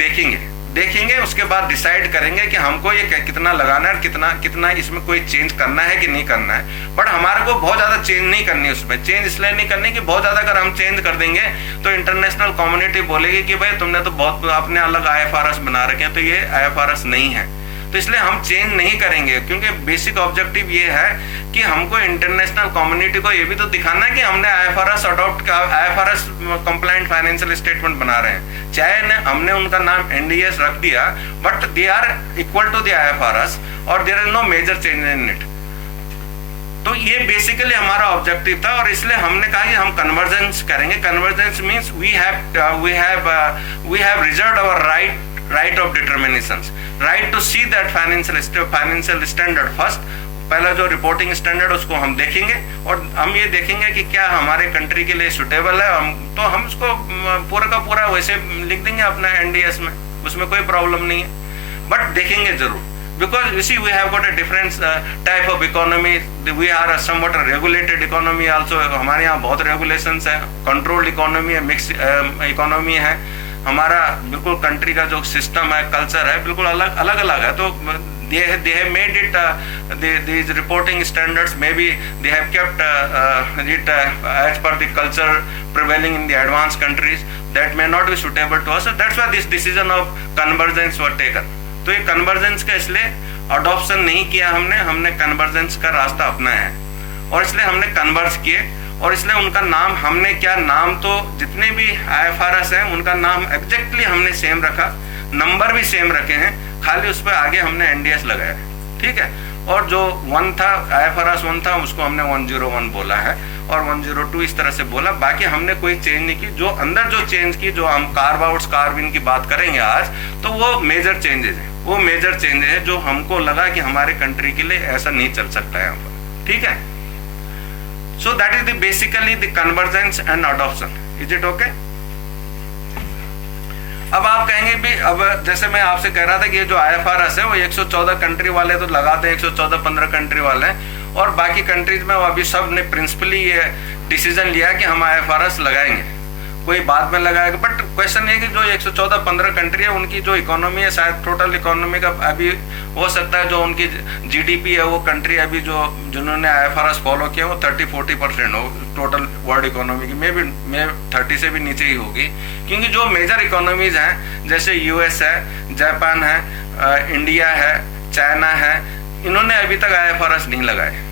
देखेंगे, उसके बाद डिसाइड करेंगे कि हमको ये कितना लगाना है, कितना इसमें कोई चेंज करना है कि नहीं करना है। बट हमारे को बहुत ज़्यादा चेंज नहीं करनी, उसमें चेंज इसलिए नहीं करनी कि बहुत ज़्यादा अगर हम चेंज कर देंगे तो इंटरनेशनल कम्युनिटी बोलेगी कि भाई तुमने तो बहुत अपने अलग IFRS बना रखे हैं, तो ये IFRS नहीं है। तो इसलिए हम चेंज नहीं करेंगे, क्योंकि बेसिक ऑब्जेक्टिव ये है कि हमको इंटरनेशनल कम्युनिटी को ये भी तो दिखाना है कि हमने IFRS adopt, IFRS compliant financial statement बना रहे हैं। चाहे हमने उनका नाम एनडीएस रख दिया, but they are equal to the IFRS और there is no major change in it. तो ये बेसिकली हमारा ऑब्जेक्टिव था, और इसलिए हमने कहा कि हम कन्वर्जेंस करेंगे। Convergence means we have reserved our right of determinations, right to see that financial standard first. पहला जो रिपोर्टिंग स्टैंडर्ड उसको हम देखेंगे, और हम ये देखेंगे कि क्या हमारे कंट्री के लिए सुटेबल है। तो हम उसको पूरा का पूरा वैसे लिख देंगे अपना एनडीएस में, उसमें कोई प्रॉब्लम नहीं है, बट देखेंगे जरूर। Because you see, we have got a different type of economy. We are a somewhat a regulated economy also. हमारे यहाँ बहुत regulations है, controlled economy है, mixed economy है। हमारा बिल्कुल कंट्री का जो सिस्टम है, कल्चर है, बिल्कुल अलग है। तो they have made it these reporting standards, maybe they have kept it as per the culture prevailing in the advanced countries that may not be suitable to us. So that's why this decision of convergence were taken. तो ये convergence का इसलिए adoption नहीं किया हमने convergence का रास्ता अपनाया है, और इसलिए हमने कन्वर्ज किए। और इसलिए उनका नाम हमने क्या, नाम तो जितने भी आईएफआरएस हैं उनका नाम एग्जैक्टली हमने सेम रखा, नंबर भी सेम रखे हैं, खाली उस पर आगे हमने एनडीएस लगाया, ठीक है। और जो 1 था, आईएफआरएस 1 था, उसको हमने 101 बोला है, और 102 इस तरह से बोला। बाकी हमने कोई चेंज नहीं की। जो अंदर जो चेंज की, जो हम कार्व आउट्स कार्विन की बात करेंगे आज, तो वो मेजर चेंजेस है, वो मेजर चेंज है जो हमको लगा कि हमारे कंट्री के लिए ऐसा नहीं चल सकता है यहाँ पर, ठीक है। So that is the basically the convergence and adoption. Is it okay? अब आप कहेंगे भी, अब जैसे मैं आपसे कह रहा था कि ये जो आईएफआरएस है वो 114 कंट्री वाले तो लगाते हैं, 114-15 कंट्री वाले हैं, और बाकी कंट्रीज में अभी सब ने प्रिंसिपली ये डिसीजन लिया कि हम आईएफआरएस लगाएंगे, कोई बाद में लगाएगा। बट क्वेश्चन ये कि जो 114-15 कंट्री है उनकी जो इकोनॉमी है, शायद टोटल इकोनॉमी का अभी हो सकता है जो उनकी जीडीपी है वो कंट्री अभी जो जिन्होंने आईएफआरएस फॉलो किया वो 30-40% हो टोटल वर्ल्ड इकोनॉमी की, मे 30 से भी नीचे ही होगी। क्योंकि जो मेजर इकोनॉमीज हैं जैसे यूएस है, जापान है, इंडिया है, चाइना है, इन्होंने अभी तक आईएफआरएस नहीं लगाए।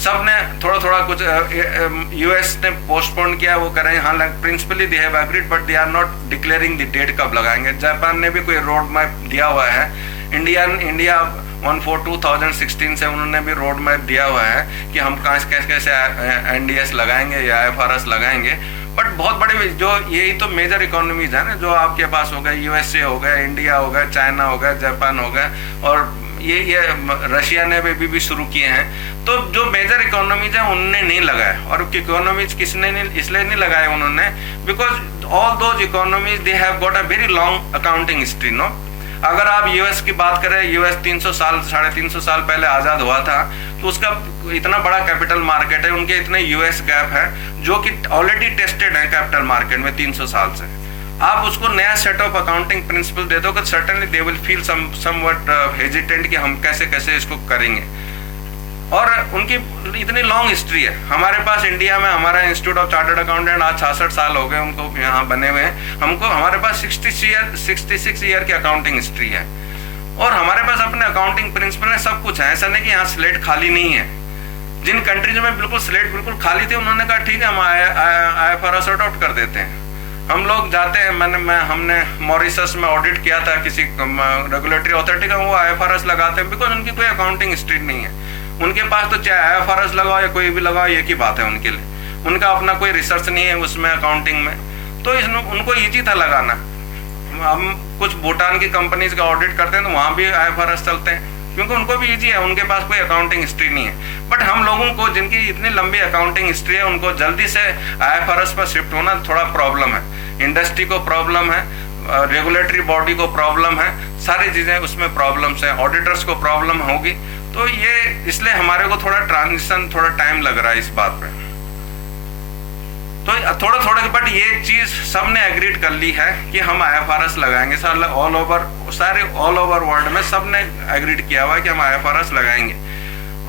सब ने थोड़ा कुछ, यूएस ने पोस्टपोन किया, वो कर रहे हैं, हाँ principally they have agreed but they are not declaring the date कब लगाएंगे। जापान ने भी कोई रोड मैप दिया हुआ है, इंडिया 1/4/2016 से उन्होंने भी रोड मैप दिया हुआ है कि हम कैसे एनडीएस लगाएंगे या आईएफआरएस लगाएंगे। बट बहुत बड़े जो यही तो मेजर इकोनॉमीज है ना जो आपके पास हो गए, यूएसए हो गया, इंडिया हो गया, चाइना हो गया, जापान हो गया, और ये रशिया ने भी शुरू किए हैं। तो जो मेजर इकोनॉमीज हैं उनने नहीं लगाया, और इकोनॉमीज किसने नहीं इसलिए नहीं लगाए उन्होंने, because all those economies they have got a very long accounting history. No, अगर आप यूएस की बात करें, यूएस 300 साल 350 साल पहले आजाद हुआ था, तो उसका इतना बड़ा कैपिटल मार्केट है, उनके इतने यूएस गैप है जो कि ऑलरेडी टेस्टेड है कैपिटल मार्केट में 300 साल से। आप उसको नया सेट ऑफ अकाउंटिंग प्रिंसिपल दे दो, certainly they will feel somewhat hesitant कि हम कैसे इसको करेंगे। और उनकी इतनी लॉन्ग हिस्ट्री है। हमारे पास इंडिया में हमारा इंस्टीट्यूट ऑफ चार्टर्ड अकाउंटेंट आज 66 साल हो गए उनको यहाँ बने हुए हैं। हमारे पास 66 ईयर की अकाउंटिंग हिस्ट्री है, और हमारे पास अपने अकाउंटिंग प्रिंसिपल है, सब कुछ है। ऐसा नहीं कि यहाँ स्लेट खाली नहीं है। जिन कंट्रीज में बिल्कुल स्लेट बिल्कुल खाली थी उन्होंने कहा ठीक है हम आईएफआरएस अडॉप्ट कर देते हैं। हम लोग जाते हैं, हमने मॉरिशस में ऑडिट किया था किसी रेगुलेटरी अथॉरिटी का, वो आईएफआरएस लगाते हैं बिकॉज उनकी कोई अकाउंटिंग हिस्ट्री नहीं है। उनके पास तो चाहे आईएफआरएस लगाओ या कोई भी लगाओ एक ही बात है उनके लिए, उनका अपना कोई रिसर्च नहीं है उसमें अकाउंटिंग में, तो उनको ईजी था लगाना। हम कुछ भूटान की कंपनीज का ऑडिट करते हैं तो वहाँ भी आईएफआरएस चलते हैं क्योंकि उनको भी ईजी है, उनके पास कोई अकाउंटिंग हिस्ट्री नहीं है। बट हम लोगों को जिनकी इतनी लंबी अकाउंटिंग हिस्ट्री है उनको जल्दी से आईएफआरएस पर शिफ्ट होना थोड़ा प्रॉब्लम है। इंडस्ट्री को प्रॉब्लम है, रेगुलेटरी बॉडी को प्रॉब्लम है, सारी चीजें उसमें प्रॉब्लम्स हैं, ऑडिटर्स को प्रॉब्लम होगी। तो ये इसलिए हमारे को थोड़ा ट्रांजिशन थोड़ा टाइम लग रहा है इस बात पे। तो थोड़ा बट ये चीज सबने एग्रीड कर ली है कि हम आईएफआरएस लगाएंगे। सारे ऑल ओवर वर्ल्ड में सबने एग्रीड किया हुआ है कि हम आईएफआरएस लगाएंगे।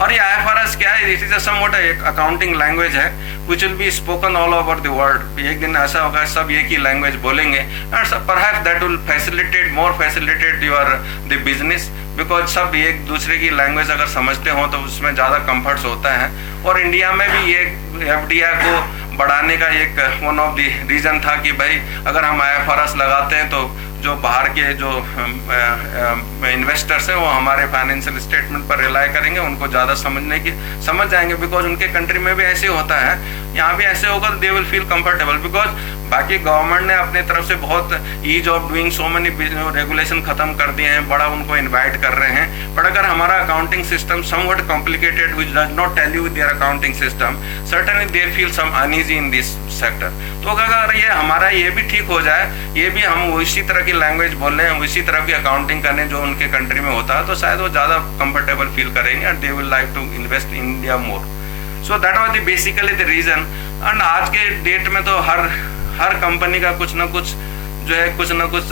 और ये IFRS क्या है, इट इज समवॉट एक अकाउंटिंग लैंग्वेज है which will be spoken all over the world. एक दिन ऐसा होगा सब एक ही लैंग्वेज बोलेंगे and perhaps that will facilitate your the business, because सब एक दूसरे की लैंग्वेज अगर समझते हो तो उसमें ज़्यादा कंफर्ट्स होता है। और इंडिया में भी ये FDI को बढ़ाने का एक वन ऑफ द रीज़न था कि भाई अगर हम IFRS लगाते हैं तो जो बाहर के जो इन्वेस्टर्स हैं वो हमारे फाइनेंशियल स्टेटमेंट पर रिलाई करेंगे, उनको ज़्यादा समझ जाएंगे, बिकॉज उनके कंट्री में भी ऐसे होता है, यहाँ भी ऐसे होगा, they will feel comfortable. Because बाकी गवर्नमेंट ने अपने तरफ से बहुत ease of doing so many regulation खत्म कर दिए हैं, बड़ा उनको इन्वाइट कर रहे हैं। बट अगर हमारा accounting system somewhat complicated which does not tell you their accounting system, certainly they feel some uneasy in this sector. तो अगर ये हमारा ये भी ठीक हो जाए, ये भी हम उसी तरह की लैंग्वेज बोल रहे हैं, उसी तरह की अकाउंटिंग करने जो उनके कंट्री में होता है, तो शायद वो ज़्यादा कंफर्टेबल फील करेंगे and they will like to invest in India more. So that was the basically the reason. And आज के डेट में तो हर कंपनी का कुछ ना कुछ जो है कुछ ना कुछ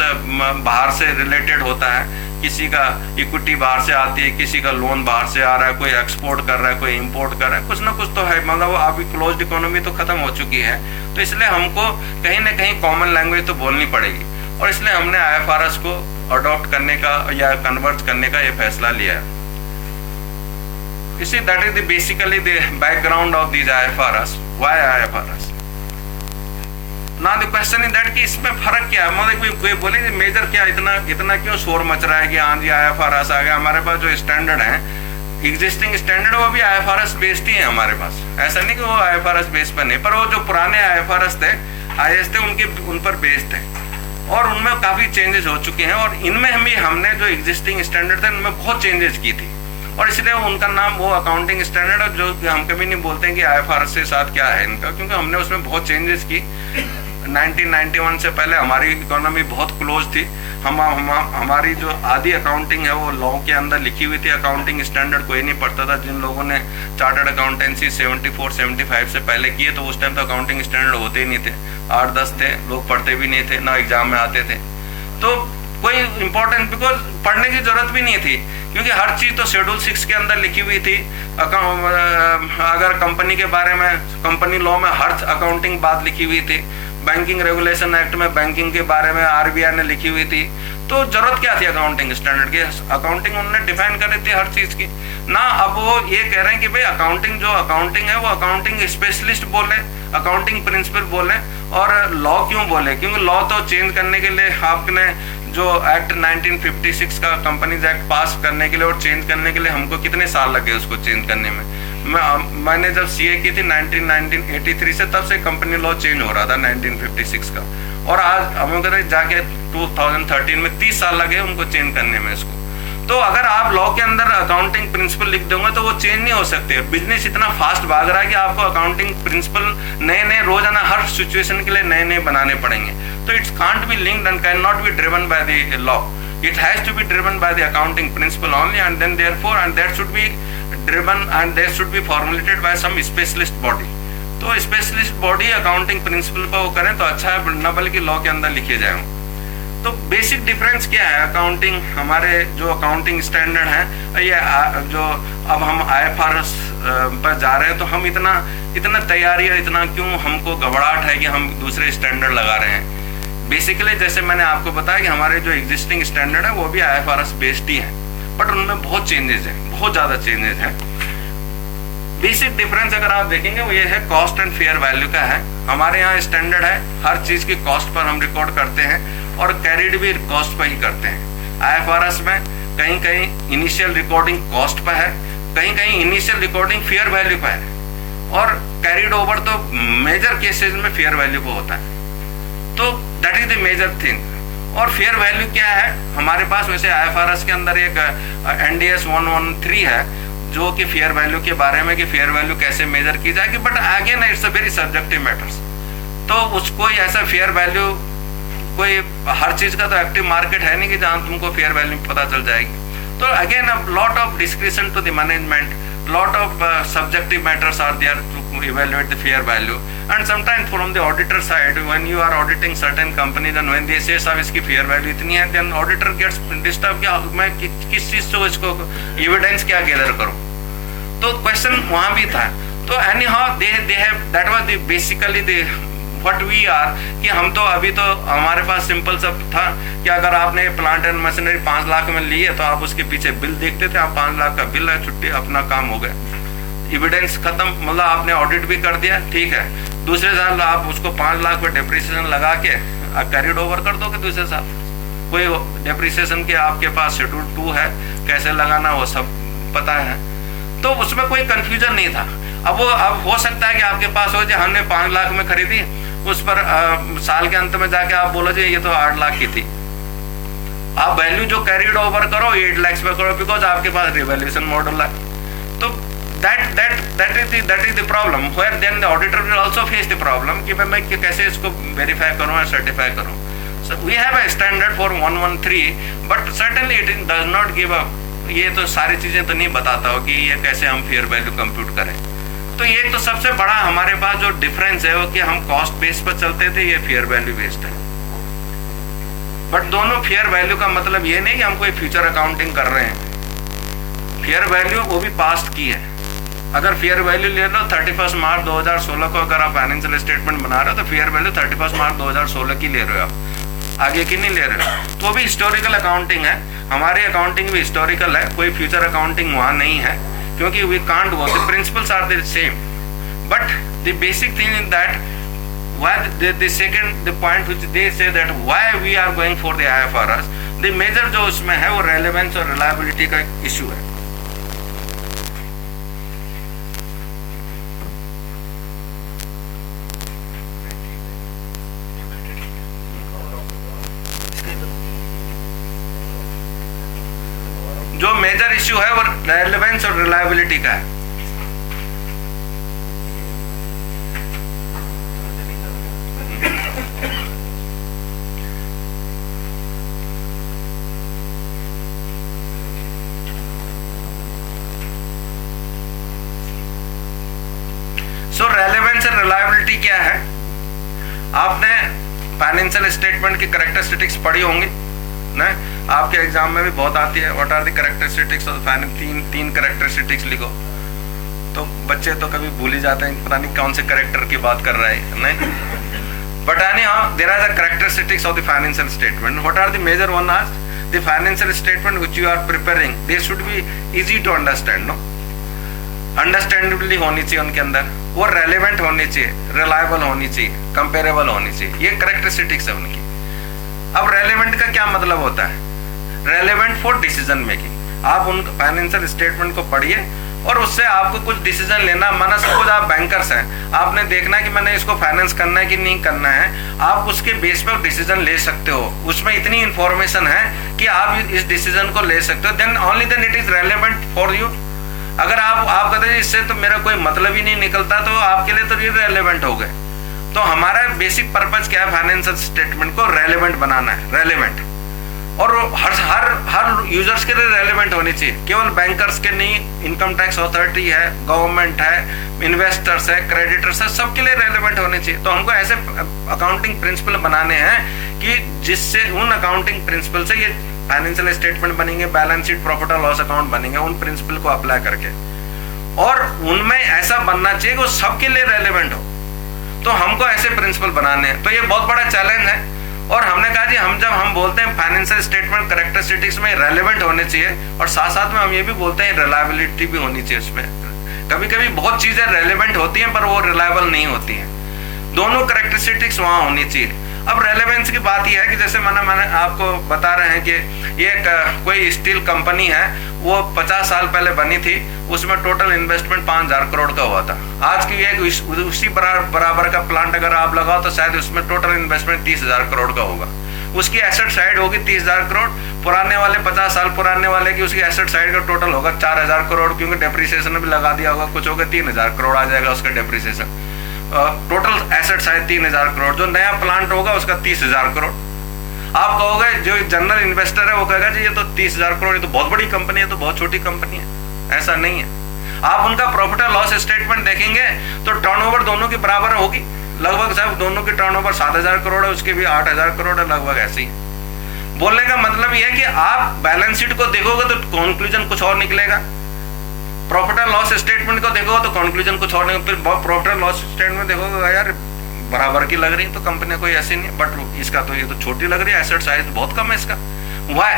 बाहर से रिलेटेड होता है। किसी का इक्विटी बाहर से आती है, किसी का लोन बाहर से आ रहा है, कोई एक्सपोर्ट कर रहा है, कोई इंपोर्ट कर रहा है, कुछ ना कुछ तो है। मतलब अभी क्लोज्ड इकोनॉमी तो खत्म हो चुकी है, तो इसलिए हमको कहीं ना कहीं कॉमन लैंग्वेज तो बोलनी पड़ेगी, और इसलिए हमने IFRS को अडॉप्ट करने का या कन्वर्ट करने का ये फैसला लिया है। इसी that is basically the background of this IFRS। Why IFRS? ना द क्वेश्चन इज दैट कि इसमें फर्क क्या है। मतलब कोई बोले मेजर क्या इतना क्यों शोर मच रहा है कि हाँ जी IFRS आ गया। हमारे पास जो स्टैंडर्ड है, एग्जिस्टिंग स्टैंडर्ड, वो भी IFRS बेस्ड ही है हमारे पास। ऐसा नहीं कि वो IFRS बेस्ड पर नहीं, पर वो जो पुराने IFRS थे, IAS थे, उन पर बेस्ड है, और उनमें काफ़ी चेंजेस हो चुके हैं। और इनमें हमने जो एग्जिस्टिंग स्टैंडर्ड थे उनमें बहुत चेंजेस की थी, और इसलिए उनका नाम वो अकाउंटिंग स्टैंडर्ड है। जो हम कभी नहीं बोलते हैं कि IFRS के साथ क्या है इनका, क्योंकि हमने उसमें बहुत चेंजेस की। 1991 से पहले हमारी इकोनॉमी बहुत क्लोज थी। हमारी जो आधी अकाउंटिंग है वो लॉ के अंदर लिखी हुई थी। अकाउंटिंग स्टैंडर्ड कोई नहीं पढ़ता था। जिन लोगों ने चार्टर्ड अकाउंटेंसी 74-75 से पहले किए, तो उस टाइम तो अकाउंटिंग स्टैंडर्ड होते ही नहीं थे। 8-10 थे, लोग पढ़ते भी नहीं थे, ना एग्जाम में आते थे, तो कोई इंपॉर्टेंट, बिकॉज पढ़ने की जरूरत भी नहीं थी, क्योंकि हर चीज़ तो शेड्यूल 6 के अंदर लिखी हुई थी। अगर कंपनी के बारे में, कंपनी लॉ में हर अकाउंटिंग बात लिखी हुई थी। बैंकिंग रेगुलेशन एक्ट में बैंकिंग के बारे में RBI ने लिखी हुई थी। तो जरूरत क्या थी अकाउंटिंग स्टैंडर्ड की? अकाउंटिंग उन्होंने डिफाइन कर दी थी हर चीज़ की ना। अब वो ये कह रहे हैं कि भाई अकाउंटिंग है वो अकाउंटिंग स्पेशलिस्ट बोले, अकाउंटिंग प्रिंसिपल बोले, और लॉ क्यों बोले? क्योंकि लॉ तो चेंज करने के लिए आपने जो एक्ट 1956 का कंपनीज एक्ट पास करने के लिए और चेंज करने के लिए हमको कितने साल लगे उसको चेंज करने में। मैंने जब CA की थी 1983 से, तब से कंपनी लॉ चेंज हो रहा था 1956 का, और आज हमें जाके 2013 में 30 साल लगे उनको चेंज करने में इसको। तो अगर आप लॉ के अंदर अकाउंटिंग प्रिंसिपल लिख दोगे तो वो चेंज नहीं हो सकते। बिजनेस इतना फास्ट भाग रहा है कि आपको अकाउंटिंग प्रिंसिपल नए रोजाना हर सिचुएशन के लिए नए बनाने पड़ेंगे। तो it's can't be linked and can not be driven by the law. It has to be driven by the accounting principle only, and then therefore and that should be driven and that should be formulated by some specialist body. तो specialist body accounting principle पर वो करें तो अच्छा है, न बल्कि law के अंदर लिखे जाए। तो बेसिक डिफरेंस क्या है? अकाउंटिंग, हमारे जो अकाउंटिंग स्टैंडर्ड है, ये जो अब हम IFRS पर जा रहे हैं, तो हम इतना तैयारी और इतना क्यों हमको घबराहट है कि हम दूसरे स्टैंडर्ड लगा रहे हैं? बेसिकली जैसे मैंने आपको बताया कि हमारे जो एग्जिस्टिंग स्टैंडर्ड है वो भी IFRS बेस्ड ही है, बट उनमें बहुत चेंजेस है, बहुत ज़्यादा चेंजेस है। बेसिक डिफरेंस अगर आप देखेंगे वो ये है कॉस्ट एंड फेयर वैल्यू का है। हमारे यहाँ स्टैंडर्ड है हर चीज़ की कॉस्ट पर हम रिकॉर्ड करते हैं और कैरिड भी कॉस्ट पर ही करते हैं। IFRS में कहीं कहीं इनिशियल रिकॉर्डिंग कॉस्ट पर है, कहीं कहीं इनिशियल रिकॉर्डिंग फेयर वैल्यू पर है, और कैरिड ओवर तो मेजर केसेस में फेयर वैल्यू पर होता है। तो that is the major thing. और फेयर वैल्यू क्या है हमारे पास? वैसे IFRS के अंदर एक NDS 113 है जो कि फेयर वैल्यू के बारे में, कि फेयर वैल्यू कैसे मेजर की जाएगी, but again it's a very subjective matters. तो उसको ऐसा फेयर वैल्यू, कोई हर चीज़ का तो एक्टिव मार्केट है नहीं कि जहाँ तुमको फेयर वैल्यू पता चल जाएगी। तो again a lot of description to the management, lot of subjective matters are there to evaluate the fair value, and sometimes from the auditor side, when you are auditing certain companies and when they say साहब इसकी fair value इतनी है, then auditor gets disturbed कि मैं किस चीज़ से इसको evidence क्या gather करूँ। तो क्वेश्चन वहाँ भी था। तो anyhow they have that was basically they what we are, कि हम तो अभी तो हमारे पास सिंपल सब था कि अगर आपने प्लांट एंड मशीनरी 5 लाख में लिए तो आप उसके पीछे बिल देखते थे, आप 5 लाख का बिल है, छुट्टी, अपना काम हो गया, एविडेंस खत्म, मतलब आपने ऑडिट भी कर दिया, ठीक है। दूसरे साल आप उसको 5 लाख पे डेप्रिसिएशन लगा के कैरिड ओवर कर दोगे दूसरे साल। कोई डेप्रिसिएशन के आपके पास शेड्यूल 2 है, कैसे लगाना वो सब पता है, तो उसमें कोई कंफ्यूजन नहीं था। अब हो सकता है कि आपके पास हो जाए हमने 5 लाख में खरीदी, उस पर साल के अंत में जाके आप बोलो जी ये तो 8 लाख की थी, आप वैल्यू जो कैरिड ओवर करो 8 लाख पे करो, बिकॉज आपके पास रिवैल्यूएशन मॉडल है। तो that is the problem where then the auditor will also face the problem कि मैं कैसे इसको वेरीफाई करूँ और सर्टिफाई करूँ। So we have a standard for 113, but certainly it does not give a, ये तो सारी चीजें तो नहीं बताता हो कि ये कैसे हम फेयर वैल्यू कंप्यूट करें। तो ये तो सबसे बड़ा हमारे पास जो डिफरेंस है वो कि हम कॉस्ट बेस पर चलते थे, ये फेयर वैल्यू बेस्ड है। बट दोनों फेयर वैल्यू का मतलब ये नहीं कि हम कोई फ्यूचर अकाउंटिंग कर रहे हैं। फेयर वैल्यू वो भी पास्ट की है। अगर फेयर वैल्यू ले लो 31 मार्च 2016 को, अगर आप फाइनेंशियल स्टेटमेंट बना रहे हो तो फेयर वैल्यू 31 मार्च 2016 की ले रहे हो, आगे की नहीं ले रहे हो। तो वो भी हिस्टोरिकल अकाउंटिंग है, हमारी अकाउंटिंग भी हिस्टोरिकल है, कोई फ्यूचर अकाउंटिंग वहाँ नहीं है, क्योंकि we can't go, the principles are the same, but the basic thing in that why the point which they say that why we are going for the IFRS, the major जो उसमें है वो relevance और reliability का issue है। जो major issue है वो रेलेवेंस और रिलायबिलिटी का है। सो रेलेवेंस और रिलायबिलिटी क्या है? आपने फाइनेंशियल स्टेटमेंट की कैरेक्टरिस्टिक्स पढ़ी होंगी ना, आपके एग्जाम में भी बहुत आती है। What are the characteristics of finance, तीन कैरेक्टरिस्टिक्स लिखो। तो बच्चे तो कभी भूल ही जाते हैं, पता नहीं कौन से कैरेक्टर की बात कर रहा है, नहीं। But anyhow there are the characteristics of the financial statement. What are the major one? आज the financial statement which you are preparing, they should be easy to understand, no, understandably होनी चाहिए उनके अंदर, वो relevant होनी चाहिए, reliable होनी चाहिए, कंपेरेबल होनी चाहिए, ये कैरेक्टरिस्टिक्स है उनकी। अब रेलेवेंट का क्या मतलब होता है? Relevant for decision making. आप उन फाइनेंशियल स्टेटमेंट को पढ़िए और उससे आपको कुछ डिसीजन लेना, माना सपोज आप बैंकर्स हैं, आपने देखना है कि मैंने इसको फाइनेंस करना है कि नहीं करना है, आप उसके बेस पर डिसीजन ले सकते हो। उसमें इतनी इंफॉर्मेशन है कि आप इस डिसीजन को ले सकते हो, then only then it is relevant for you. अगर आप कहते हैं इससे तो मेरा कोई मतलब ही नहीं निकलता, तो आपके लिए तो ये रेलेवेंट हो गए। तो हमारा बेसिक पर्पज क्या है? फाइनेंशियल स्टेटमेंट को रेलेवेंट बनाना है, रेलेवेंट, और हर यूजर्स के लिए रेलेवेंट होनी चाहिए, केवल बैंकर्स के नहीं, इनकम टैक्स अथॉरिटी है, गवर्नमेंट है, इन्वेस्टर्स है, क्रेडिटर्स है, सबके लिए रेलेवेंट होने चाहिए। तो हमको ऐसे अकाउंटिंग प्रिंसिपल बनाने हैं कि जिससे उन अकाउंटिंग प्रिंसिपल से ये फाइनेंशियल स्टेटमेंट बनेंगे, बैलेंस शीट, प्रॉफिट और लॉस अकाउंट बनेंगे उन प्रिंसिपल को अप्लाई करके, और उनमें ऐसा बनना चाहिए कि वो सबके लिए रेलेवेंट हो। तो हमको ऐसे प्रिंसिपल बनाने हैं, तो ये बहुत बड़ा चैलेंज है। और हमने कहा जी जब हम बोलते हैं फाइनेंशियल स्टेटमेंट कैरेक्टरिस्टिक्स में रेलेवेंट होने चाहिए, और साथ साथ में हम ये भी बोलते हैं रिलायबिलिटी भी होनी चाहिए उसमें। कभी कभी बहुत चीजें रेलेवेंट होती हैं पर वो रिलायबल नहीं होती हैं, दोनों कैरेक्टरिस्टिक्स वहाँ होनी चाहिए। अब रेलेवेंस की बात यह है कि जैसे मैंने आपको बता रहे हैं कि ये कोई स्टील कंपनी है, वो 50 साल पहले बनी थी, उसमें टोटल इन्वेस्टमेंट 5000 करोड़ का हुआ था। आज की एक उसी बराबर का प्लांट अगर आप लगाओ तो शायद उसमें टोटल इन्वेस्टमेंट 30,000 करोड़ का होगा। उसकी एसेट साइड होगी 30,000 करोड़, पुराने वाले 50 साल पुराने वाले की उसकी एसेट साइड का टोटल होगा 4000 करोड़, क्योंकि डेप्रिसिएशन भी लगा दिया होगा, कुछ होगा 3000 करोड़ आ जाएगा उसका depreciation. Total asset side 3000 crore, जो नया प्लांट होगा उसका 30,000 करोड़। आप कहोगे, जो जनरल इन्वेस्टर है वो कहेगा जी ये तो 30,000 करोड़, ये तो बहुत बड़ी कंपनी है, तो बहुत छोटी कंपनी है। ऐसा नहीं है। आप उनका प्रॉफिट और लॉस स्टेटमेंट देखेंगे तो टर्नओवर दोनों की बराबर होगी लगभग, साहब दोनों की टर्नओवर 7,000 करोड़ है, उसके भी 8,000 करोड़ है, लगभग ऐसे ही। बोलने का मतलब ये है कि आप बैलेंस शीट को देखोगे तो कंक्लूजन कुछ और निकलेगा, प्रॉफिट एंड लॉस स्टेटमेंट को देखोगे तो कंक्लूजन कुछ और नहीं, फिर प्रॉफिट एंड लॉस स्टेटमेंट देखोगे यार बराबर की लग रही है, तो कंपनी कोई ऐसी नहीं है, बट इसका तो ये तो छोटी लग रही है, एसेट साइज बहुत कम है इसका। वाई?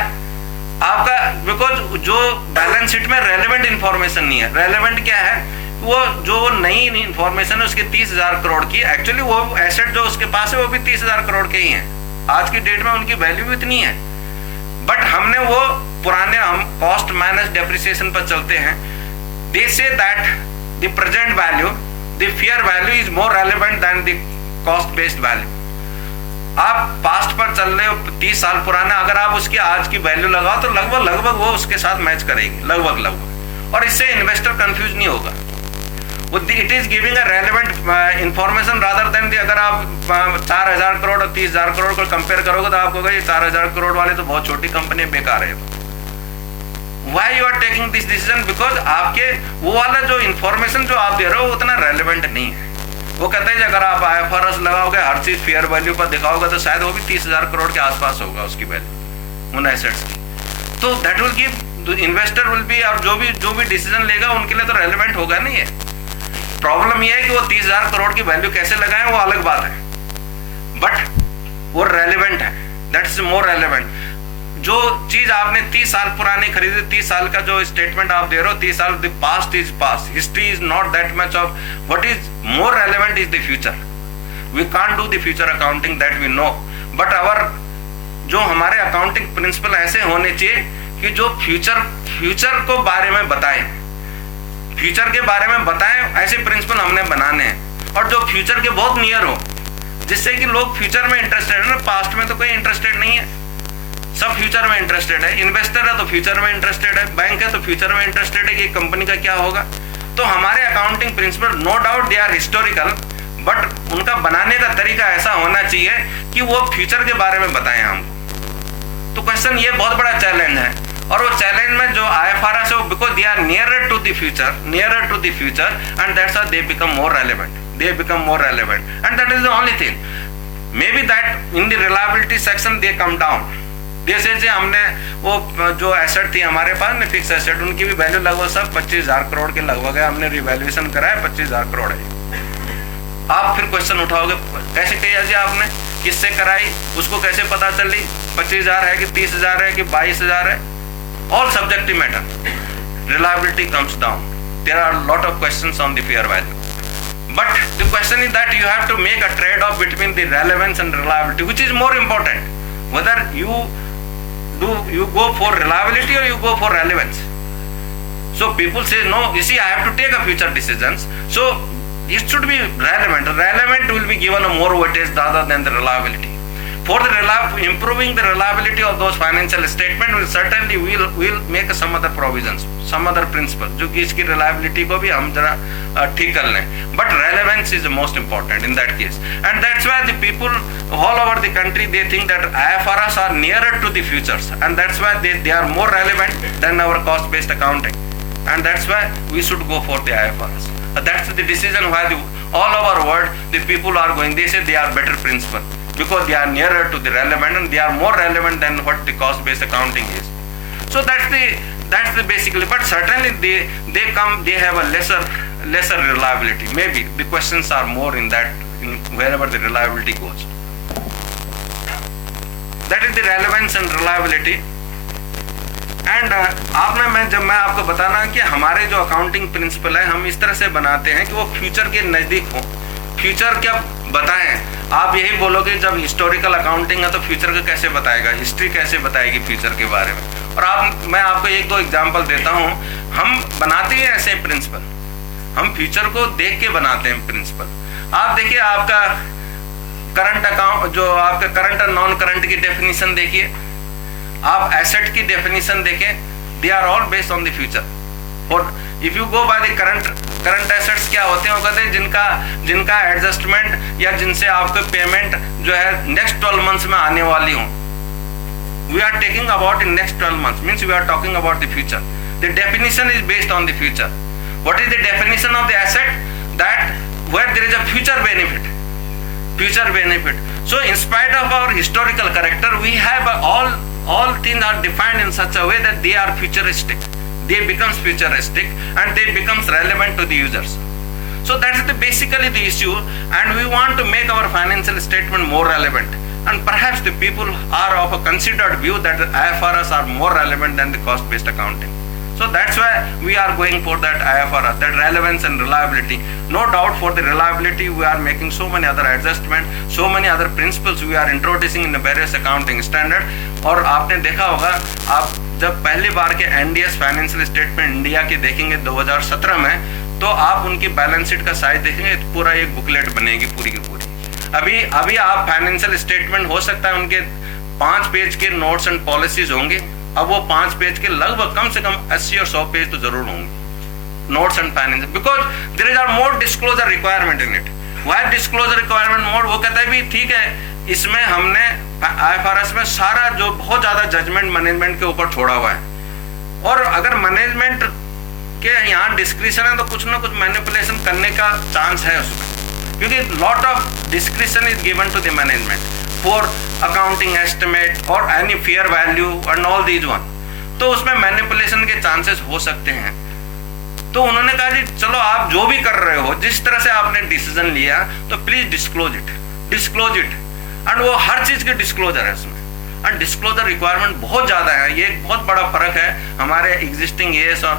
आपका बिकॉज जो बैलेंस शीट में रेलेवेंट इंफॉर्मेशन नहीं है। रेलेवेंट क्या है? वो जो नई इंफॉर्मेशन है उसकी 30,000 करोड़ की, एक्चुअली वो एसेट जो उसके पास है वो भी 30,000 करोड़ के ही हैं, आज की डेट में उनकी वैल्यू भी इतनी है, बट हमने वो पुराने हम कॉस्ट माइनस डेप्रिसिएशन पर चलते हैं। They say that the present value, the fair value is more relevant than the cost based value. आप पास्ट पर चल रहे हो 30 साल पुराना, अगर आप उसकी आज की वैल्यू लगाओ तो लगभग वो उसके साथ मैच करेगी, लगभग, और इससे इन्वेस्टर कंफ्यूज नहीं होगा। It is giving a relevant information rather than अगर आप 4,000 करोड़ और 30,000 करोड़ को कंपेयर करोगे तो आपको ये 4,000 करोड़ वाले तो बहुत छोटी कंपनी बेकार है। Why you are taking this decision? Because आपके वो वाला जो इंफॉर्मेशन जो आप दे रहे हो वो उतना रेलेवेंट नहीं है। वो कहते हैं अगर आप IFRS लगाओगे, हर चीज फेयर वैल्यू पर दिखाओगे तो शायद वो भी 30,000 करोड़ के आसपास होगा उसकी वैल्यू उन एसेट्स की। तो that will give investor will be, और जो भी डिसीजन लेगा उनके लिए तो रेलेवेंट होगा नहीं है। प्रॉब्लम ये है कि वो 30,000 करोड़ की वैल्यू कैसे लगाएं वो अलग बात है, बट वो रेलेवेंट है, दैट्स मोर रेलेवेंट। जो चीज आपने 30 साल पुरानी खरीदी, 30 साल का जो स्टेटमेंट आप दे रहे हो, 30 साल, the past is past, history is not that much of, what is more relevant is the future. We can't do the future accounting, that we know, but our जो हमारे अकाउंटिंग प्रिंसिपल ऐसे होने चाहिए कि जो फ्यूचर को बारे में बताएं, फ्यूचर के बारे में बताएं, ऐसे प्रिंसिपल हमने बनाने हैं, और जो फ्यूचर के बहुत नियर हो, जिससे कि लोग फ्यूचर में इंटरेस्टेड है। पास्ट में तो कोई इंटरेस्टेड नहीं है, सब फ्यूचर में इंटरेस्टेड है। इन्वेस्टर है तो फ्यूचर में इंटरेस्टेड है, बैंक है तो फ्यूचर में इंटरेस्टेड है कि कंपनी का क्या होगा। तो हमारे accounting principle no doubt they are historical, but उनका बनाने का तरीका ऐसा होना चाहिए कि वो फ्यूचर के बारे में बताएं हमको। तो क्वेश्चन ये बहुत बड़ा चैलेंज है, और वो चैलेंज में जो IFRS है वो because they are nearer to the future and that's why they become more relevant, and that is the only thing. May be that in the reliability section they come down, जैसे हमने वो जो asset थी हमारे पास में fix asset, उनकी भी value लगभग सब 25,000 करोड़ के लगभग है, हमने रिवैल्यूएशन कराया 25,000 करोड़ है। आप फिर क्वेश्चन उठाओगे कैसे किया जी आपने, किससे कराई, उसको कैसे पता चली 25,000 है कि 30,000 है कि 22,000 है? All subjective matter. Reliability comes down. There are a lot of questions on the fair value. But the question is that you have to make a trade-off between the relevance and reliability, which is more important. Whether you go for reliability or you go for relevance. So people say, no, you see, I have to take a future decisions. So it should be relevant. Relevant will be given a more weightage rather than the reliability. For the improving the reliability of those financial statement, will certainly will make some other provisions, some other principle, जो कि इसकी reliability को भी हम जरा ठीक कर लें. But relevance is the most important in that case, and that's why the people all over the country they think that IFRS are nearer to the futures, and that's why they are more relevant than our cost-based accounting, and that's why we should go for the IFRS. That's the decision why all over world the people are going. They say they are better principle, because they are nearer to the relevant and they are more relevant than what the cost-based accounting is. So that's the basically. But certainly they have a lesser reliability. Maybe the questions are more in wherever the reliability goes. That is the relevance and reliability. And जब मैं आपको बताना कि हमारे जो accounting principal है हम इस तरह से बनाते हैं कि वो फ्यूचर के नज़दीक हो। फ्यूचर क्या बताएं? आप यही बोलोगे जब हिस्टोरिकल अकाउंटिंग है तो फ्यूचर का कैसे बताएगा, हिस्ट्री कैसे बताएगी फ्यूचर के बारे में? और मैं आपको 1-2 एग्जांपल देता हूँ। हम बनाते हैं ऐसे प्रिंसिपल, हम फ्यूचर को देख के बनाते हैं प्रिंसिपल। आप देखिए आपका करंट अकाउंट, जो आपका करंट और नॉन करंट की डेफिनेशन देखिए, आप एसेट की डेफिनेशन देखें, they are all based on the future. और if you go by the current assets क्या होते हैं, वो कहते हैं जिनका एडजस्टमेंट या जिनसे आपको पेमेंट जो है नेक्स्ट 12 मंथ्स में आने वाली हो। We are taking about in next 12 months, means we are talking about the future. The definition is based on the future. What is the definition of the asset? That where there is a future benefit. So in spite of our historical character, we have all things are defined in such a way that they are futuristic. they becomes futuristic and they becomes relevant to the users. So that is basically the issue, and we want to make our financial statement more relevant. And perhaps the people are of a considered view that IFRS are more relevant than the cost-based accounting. So that's why we are going for that IFRS, that relevance and reliability. No doubt for the reliability we are making so many other adjustments, so many other principles we are introducing in the various accounting standard. और आपने देखा होगा, आप जब पहली बार के NDS financial statement India के देखेंगे 2017 में, तो आप उनकी बैलेंस शीट का साइज देखेंगे, पूरा एक बुकलेट बनेगी पूरी की पूरी। अभी आप फाइनेंशियल स्टेटमेंट हो सकता है उनके 5 पेज के नोट्स एंड पॉलिसीज होंगे, अब वो 5 पेज के लगभग कम से कम 80 और 100 पेज तो जरूर होंगे notes and finance, because there is are more disclosure requirement in it. Why disclosure requirement more? वो कहता है भी ठीक है, इसमें हमने IFRS में सारा जो बहुत ज्यादा जजमेंट मैनेजमेंट के ऊपर छोड़ा हुआ है, और अगर मैनेजमेंट के यहाँ डिस्क्रिप्शन है तो कुछ ना कुछ मैनिपुलेशन करने का चांस है उसमें, क्योंकि lot of description is given to the management for accounting estimate और any fair value and all these one, तो उसमें मैनिपुलेशन के चांसेस हो सकते हैं। तो उन्होंने कहा जी चलो आप जो भी कर रहे हो, जिस तरह से आपने डिसीजन लिया, तो प्लीज डिस्क्लोज इट, एंड वो हर चीज की डिस्क्लोजर है उसमें, एंड डिस्क्लोजर रिक्वायरमेंट बहुत ज्यादा है। ये एक बहुत बड़ा फर्क है हमारे एग्जिस्टिंग AS और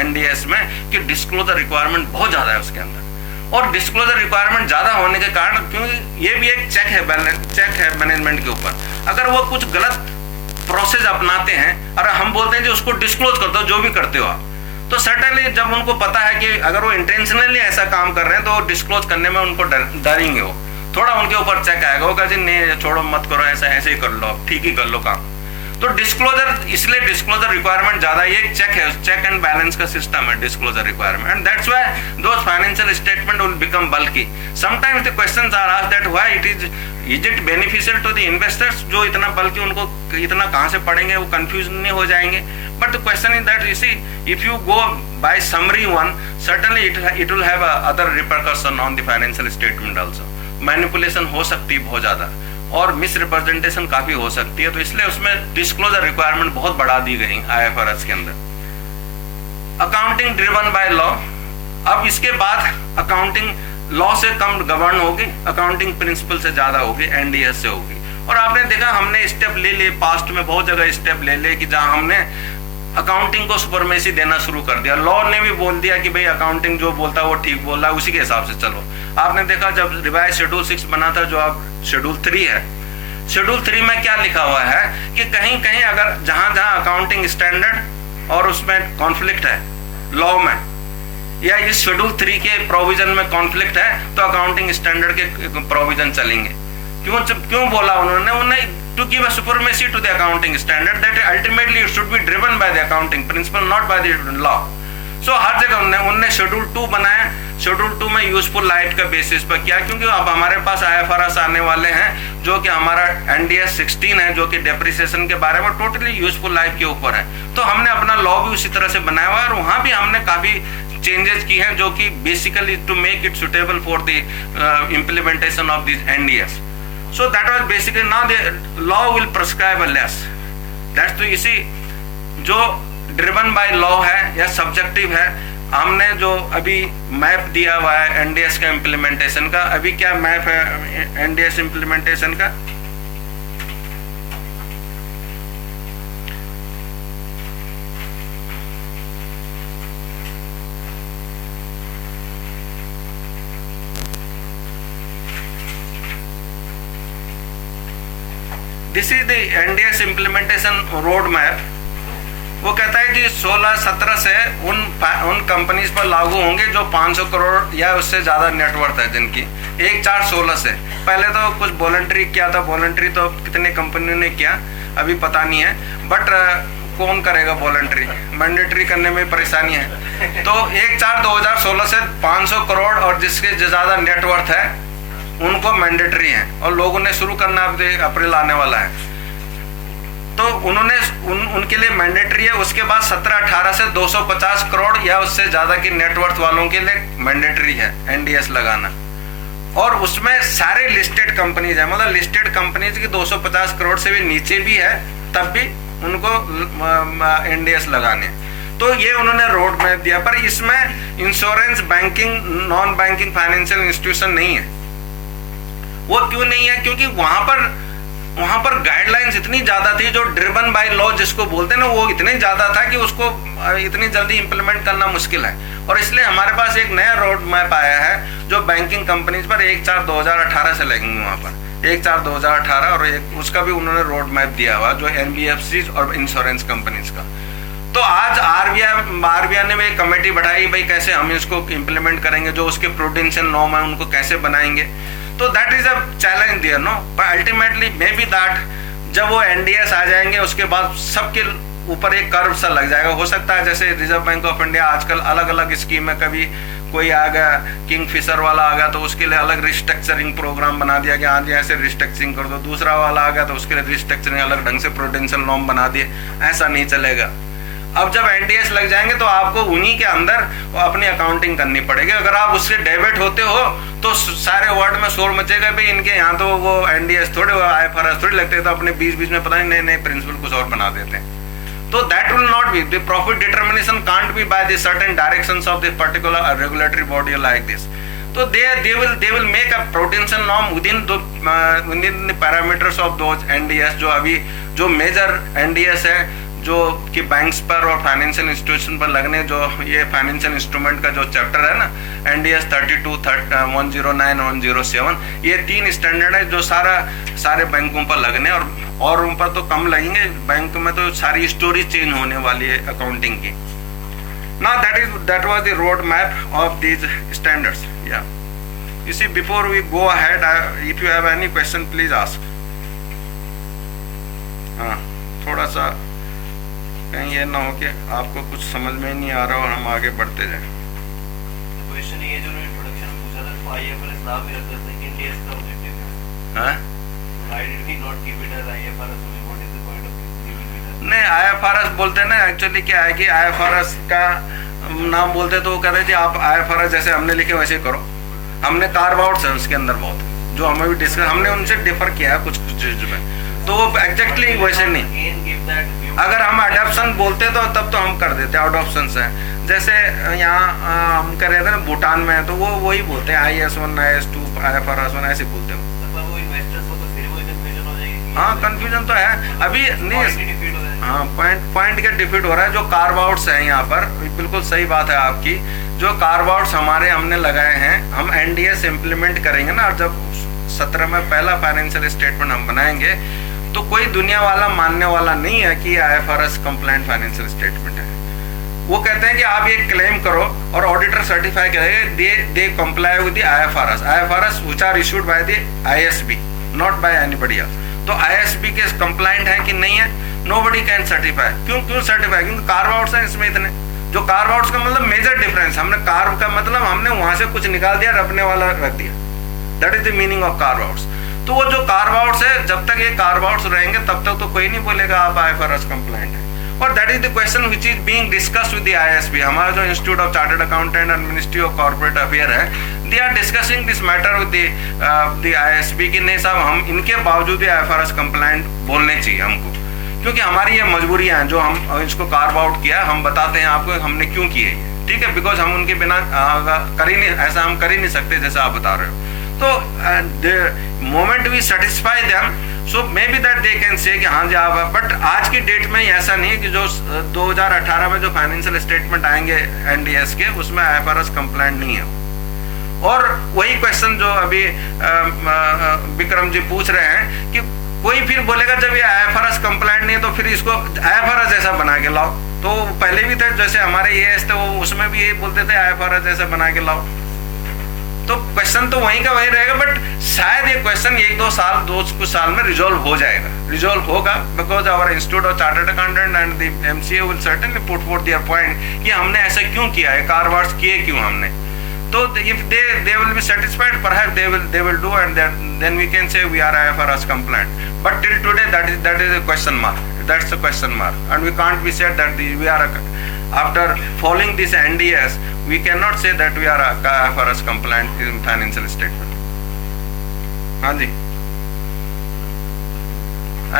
NDS में, कि डिस्क्लोजर रिक्वायरमेंट बहुत ज्यादा है उसके अंदर, और डिस्क्लोजर रिक्वायरमेंट ज्यादा होने के कारण, क्योंकि ये भी एक चेक है मैनेजमेंट के ऊपर, अगर वो कुछ गलत प्रोसेस अपनाते हैं और हम बोलते हैं जी उसको डिस्क्लोज कर दो जो भी करते हो आप, तो सर्टेनली जब उनको पता है कि अगर वो इंटेंशनली ऐसा काम कर रहे हैं तो डिस्क्लोज करने में उनको डरेंगे, वो थोड़ा उनके ऊपर चेक आएगा, वो कहे नहीं छोड़ो मत करो, ऐसे ही कर लो, ठीक ही कर लो काम। तो डिस्क्लोजर, इसलिए डिस्क्लोजर रिक्वायरमेंट ज्यादा, ये एक चेक है, चेक एंड बैलेंस का सिस्टम है disclosure requirement, and that's why those financial statement will become bulky. Sometimes the questions are asked that why is it beneficial to the investors, जो इतना बल्कि उनको इतना कहां से पढ़ेंगे, वो कंफ्यूज नहीं हो जाएंगे। But the question is that you see if you go by summary one, certainly it will have other repercussion on the financial statement also. Manipulation हो सकती है बहुत ज्यादा, और मिस रिप्रेजेंटेशन काफी हो सकती है, तो इसलिए उसमें डिस्क्लोजर रिक्वायरमेंट बहुत बढ़ा दी गई IFRS के अंदर। अकाउंटिंग ड्रिवन बाय लॉ, अब इसके बाद अकाउंटिंग लॉ से कम गवर्न होगी, अकाउंटिंग प्रिंसिपल से ज्यादा होगी, NDS से होगी। और आपने देखा हमने स्टेप ले लिए, पास्ट में बहुत जगह स्टेप ले लिए कि जहां हमने अकाउंटिंग को सुपरमेसी देना शुरू कर दिया, लॉ ने भी बोल दिया कि भाई अकाउंटिंग जो बोलता है वो ठीक बोल रहा है, उसी के हिसाब से चलो। आपने देखा जब रिवाइज शेड्यूल 6 बना था, जो अब शेड्यूल 3 है, शेड्यूल 3 में क्या लिखा हुआ है कि कहीं कहीं अगर जहां जहां अकाउंटिंग स्टैंडर्ड और उसमें कॉन्फ्लिक्ट है लॉ में, या इस शेड्यूल 3 के प्रोविजन में कॉन्फ्लिक्ट है, तो अकाउंटिंग स्टैंडर्ड के प्रोविजन चलेंगे। क्यों बोला उन्होंने to give a supremacy to the accounting standard that ultimately it should be driven by the accounting principle, not by the law. So हर जगह उन्होंने शेड्यूल 2 बनाया, शेड्यूल 2 में यूजफुल लाइफ का बेसिस पर किया, क्योंकि अब हमारे पास IFRS आने वाले हैं जो कि हमारा NDS 16 है, जो कि डेप्रिसिएशन के बारे में टोटली यूजफुल लाइफ के ऊपर है। तो हमने अपना लॉ भी उसी तरह से बनाया हुआ है, और वहां भी हमने काफी चेंजेस की हैं, जो कि basically to make it suitable for the implementation of this NDS. So that was basically, now the law will prescribe a less. That's तो इसी जो driven by law है या subjective है, हमने जो अभी मैप दिया हुआ है NDS का इम्प्लीमेंटेशन का, अभी क्या मैप है NDS इम्प्लीमेंटेशन का? This is the NDS implementation road map. वो कहता है कि 16-17 से उन कंपनीज पर लागू होंगे जो 500 करोड़ या उससे ज़्यादा नेटवर्थ है जिनकी, 1-4-16 से। पहले तो कुछ वॉलंटरी किया था, वॉलंटरी तो कितने कंपनियों ने किया अभी पता नहीं है, बट कौन करेगा वॉलंटरी, मैंडेटरी करने में परेशानी है। तो 1-4-2016 से 500 करोड़ और जिसके ज़्यादा नेटवर्थ है उनको मैंडेटरी है, और लोगों ने शुरू करना अप्रैल आने वाला है, तो उन्होंने उनके लिए मैंडेटरी है। उसके बाद 17-18 से 250 करोड़ या उससे ज्यादा की नेटवर्थ वालों के लिए मैंडेटरी है NDS लगाना, और उसमें सारे लिस्टेड कंपनीज है, मतलब लिस्टेड कंपनीज की 250 करोड़ से भी नीचे भी है तब भी उनको NDS लगाने। तो ये उन्होंने रोड मैप दिया, पर इसमें insurance, banking, non banking financial institution नहीं है। वो क्यों नहीं है? क्योंकि वहां पर गाइडलाइंस इतनी ज्यादा थी, जो ड्रिवन बाय लॉ जिसको बोलते हैं ना, वो इतने ज्यादा था कि उसको इतनी जल्दी इंप्लीमेंट करना मुश्किल है। और इसलिए हमारे पास एक नया रोड मैप आया है जो बैंकिंग कंपनीज पर 1/4/2018 से लगेंगे, वहां पर 1/4/2018, और एक उसका भी उन्होंने रोड मैप दिया हुआ जो एनबीएफसी और इंश्योरेंस कंपनीज का। तो आज आरबीआई ने एक कमेटी बढ़ाई, भाई कैसे हम इसको इम्प्लीमेंट करेंगे, जो उसके प्रूडेंशियल नॉर्म है उनको कैसे बनाएंगे। तो that is a challenge there, no, but ultimately may B that जब वो एनडीएस आ जाएंगे उसके बाद सबके ऊपर एक कर्व सा लग जाएगा। हो सकता है जैसे रिजर्व बैंक ऑफ इंडिया आजकल अलग अलग स्कीम है, कभी कोई आ गया किंग फिशर वाला आ गया तो उसके लिए अलग रिस्ट्रक्चरिंग प्रोग्राम बना दिया कि हाँ जी ऐसे रिस्ट्रक्चरिंग कर दो, दूसरा वाला आ गया तो उसके लिए रिस्ट्रक्चरिंग अलग ढंग से प्रूडेंशियल नॉर्म बना दिए। ऐसा नहीं चलेगा। अब जब एनडीएस लग जाएंगे तो आपको उन्हीं के अंदर अपनी अकाउंटिंग करनी पड़ेगी। अगर आप उससे डेबिट होते हो तो सारे वर्ल्ड में शोर मचेगा, भाई इनके यहाँ तो वो एनडीएस थोड़े आईएफआरएस थोड़ी लगते, तो अपने बीच बीच में पता नहीं नए नए प्रिंसिपल कुछ और बना देते हैं। तो that will not be the profit determination can't be by the certain directions of the particular regulatory body like this. तो they will make a prudential norm within the parameters of those NDS। जो अभी जो major NDS है जो कि banks पर और financial institution पर लगने, जो ये फाइनेंशियल इंस्ट्रूमेंट का जो चैप्टर है ना, NDS 32, 109, 107, ये 3 स्टैंडर्ड है जो सारे बैंकों पर लगने, और उन पर तो कम लगेंगे, बैंक में तो सारी स्टोरी चेंज होने वाली है अकाउंटिंग की। Now that was the road map of these standards. Yeah. You see, before we go ahead, if you have any question, please ask. हाँ, थोड़ा सा कहीं ये ना हो कि आपको कुछ समझ में नहीं आ रहा और हम आगे बढ़ते जाएं। क्वेश्चन ये जो इंट्रोडक्शन में पूछा था, IFRS नाम ही रखा था, इंडियस का ऑब्जेक्टिव है। हाँ? Why did we not keep it as IFRS? What is the point of keeping it as? नहीं, IFRS बोलते हैं ना, एक्चुअली क्या है कि IFRS का नाम बोलते तो वो कहते हैं जी आप IFRS जैसे हमने लिखे वैसे करो। हमने कार्व आउट्स है उसके अंदर बहुत, जो हमें भी डिस्कस, हमने उनसे डिफर किया है कुछ चीज में, तो वो एग्जैक्टली वैसे नहीं। अगर हम अडॉप्शन बोलते तो तब तो हम कर देते, अडॉप्शन है। जैसे यहाँ हम कर रहे थे ना भूटान में, तो वो वही बोलते हैं IS1, IS2, IFRS 1 ऐसे बोलते हैं। हाँ, कंफ्यूजन तो है अभी नहीं। हाँ, पॉइंट का डिफीट हो रहा है। जो कार्व आउट्स है यहाँ पर, बिल्कुल सही बात है आपकी, जो कार्व आउट्स हमने लगाए हैं, हम एनडीएस इम्प्लीमेंट करेंगे ना, और जब 17 में पहला फाइनेंशियल स्टेटमेंट हम बनाएंगे तो कोई दुनिया वाला मानने वाला नहीं है कि IFRS कंप्लायंट फाइनेंशियल स्टेटमेंट है। वो कहते हैं कि आप ये क्लेम करो और ऑडिटर सर्टिफाई करेंगे they comply with the IFRS which are issued by the ISB, not by anybody else. तो ISB के कंप्लायंट है कि नहीं है, नोबडी कैन सर्टिफाई। क्यों सर्टिफाई? क्योंकि कार्व आउट्स हैं इसमें इतने। जो कार्व आउट्स का मतलब मेजर डिफरेंस, हमने कार्व का मतलब हमने वहां से कुछ निकाल दिया, रखने वाला रख दिया, that is the meaning of curve outs. तो वो जो कार्व आउट्स है, जब तक ये कार्व आउट्स रहेंगे तब तक तो कोई नहीं बोलेगा आप IFRS कंप्लायंट है। और that is the question which is being discussed with the ISB। हमारा जो institute of chartered accountant and ministry of corporate affair है, they are discussing this matter with the ISB कि नहीं साहब, हम इनके बावजूद IFRS कंप्लायंट बोलने चाहिए हमको, क्योंकि हमारी ये मजबूरियां हैं जो हम इसको कार्व आउट किया, हम बताते हैं आपको हमने क्यों किए ये, ठीक है, बिकॉज हम उनके बिना कर ही नहीं, ऐसा हम कर ही नहीं सकते जैसा आप बता रहे हो। तो the moment v satisfy them, so may be that they can say कि हाँ जी आप, बट आज की डेट में ऐसा नहीं है कि जो 2018 में जो फाइनेंशियल स्टेटमेंट आएंगे एनडीएस के, उसमें IFRS कंप्लायंट नहीं है। और वही क्वेश्चन जो अभी विक्रम जी पूछ रहे हैं कि कोई फिर बोलेगा जब ये IFRS कंप्लायंट नहीं है तो फिर इसको IFRS जैसा बना के लाओ। तो पहले भी थे, जैसे हमारे AS थे, वो उसमें भी यही बोलते थे IFRS जैसा बना के लाओ। तो क्वेश्चन तो वहीं का वही रहेगा, बट शायद ये क्वेश्चन 1-2 कुछ साल में रिजॉल्व हो जाएगा, रिजॉल्व होगा, because our institute of chartered accountant and the MCA will certainly put for their point कि हमने ऐसा क्यों किया है, कार्व आउट्स किए क्यों हमने। तो if they will be satisfied, perhaps they will do, and then we can say we are IFRS compliant. But till today that is a question mark. That's a question mark, and we can't be said that we are after following this NDS, we cannot say that we are IFRS compliant in financial statement. हाँ जी,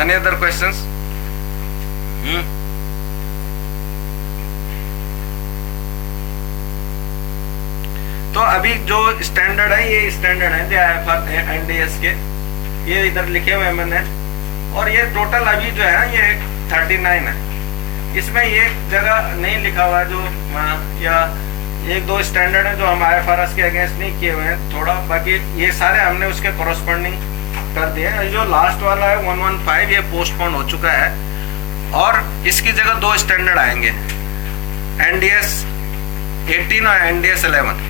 any other questions? तो अभी जो standard है, ये standard है जो IFR NDS के, ये इधर लिखे हुए हैं मैंने, और ये टोटल अभी जो है ये 39 है। इसमें एक जगह नहीं लिखा हुआ है जो या एक दो स्टैंडर्ड है जो हम IFRS के अगेंस्ट नहीं किए हुए हैं थोड़ा, बाकी ये सारे हमने उसके कॉरस्पॉन्डिंग कर दिए। जो लास्ट वाला है 115 ये पोस्टपोन हो चुका है, और इसकी जगह दो स्टैंडर्ड आएंगे, NDS 18 और NDS 11।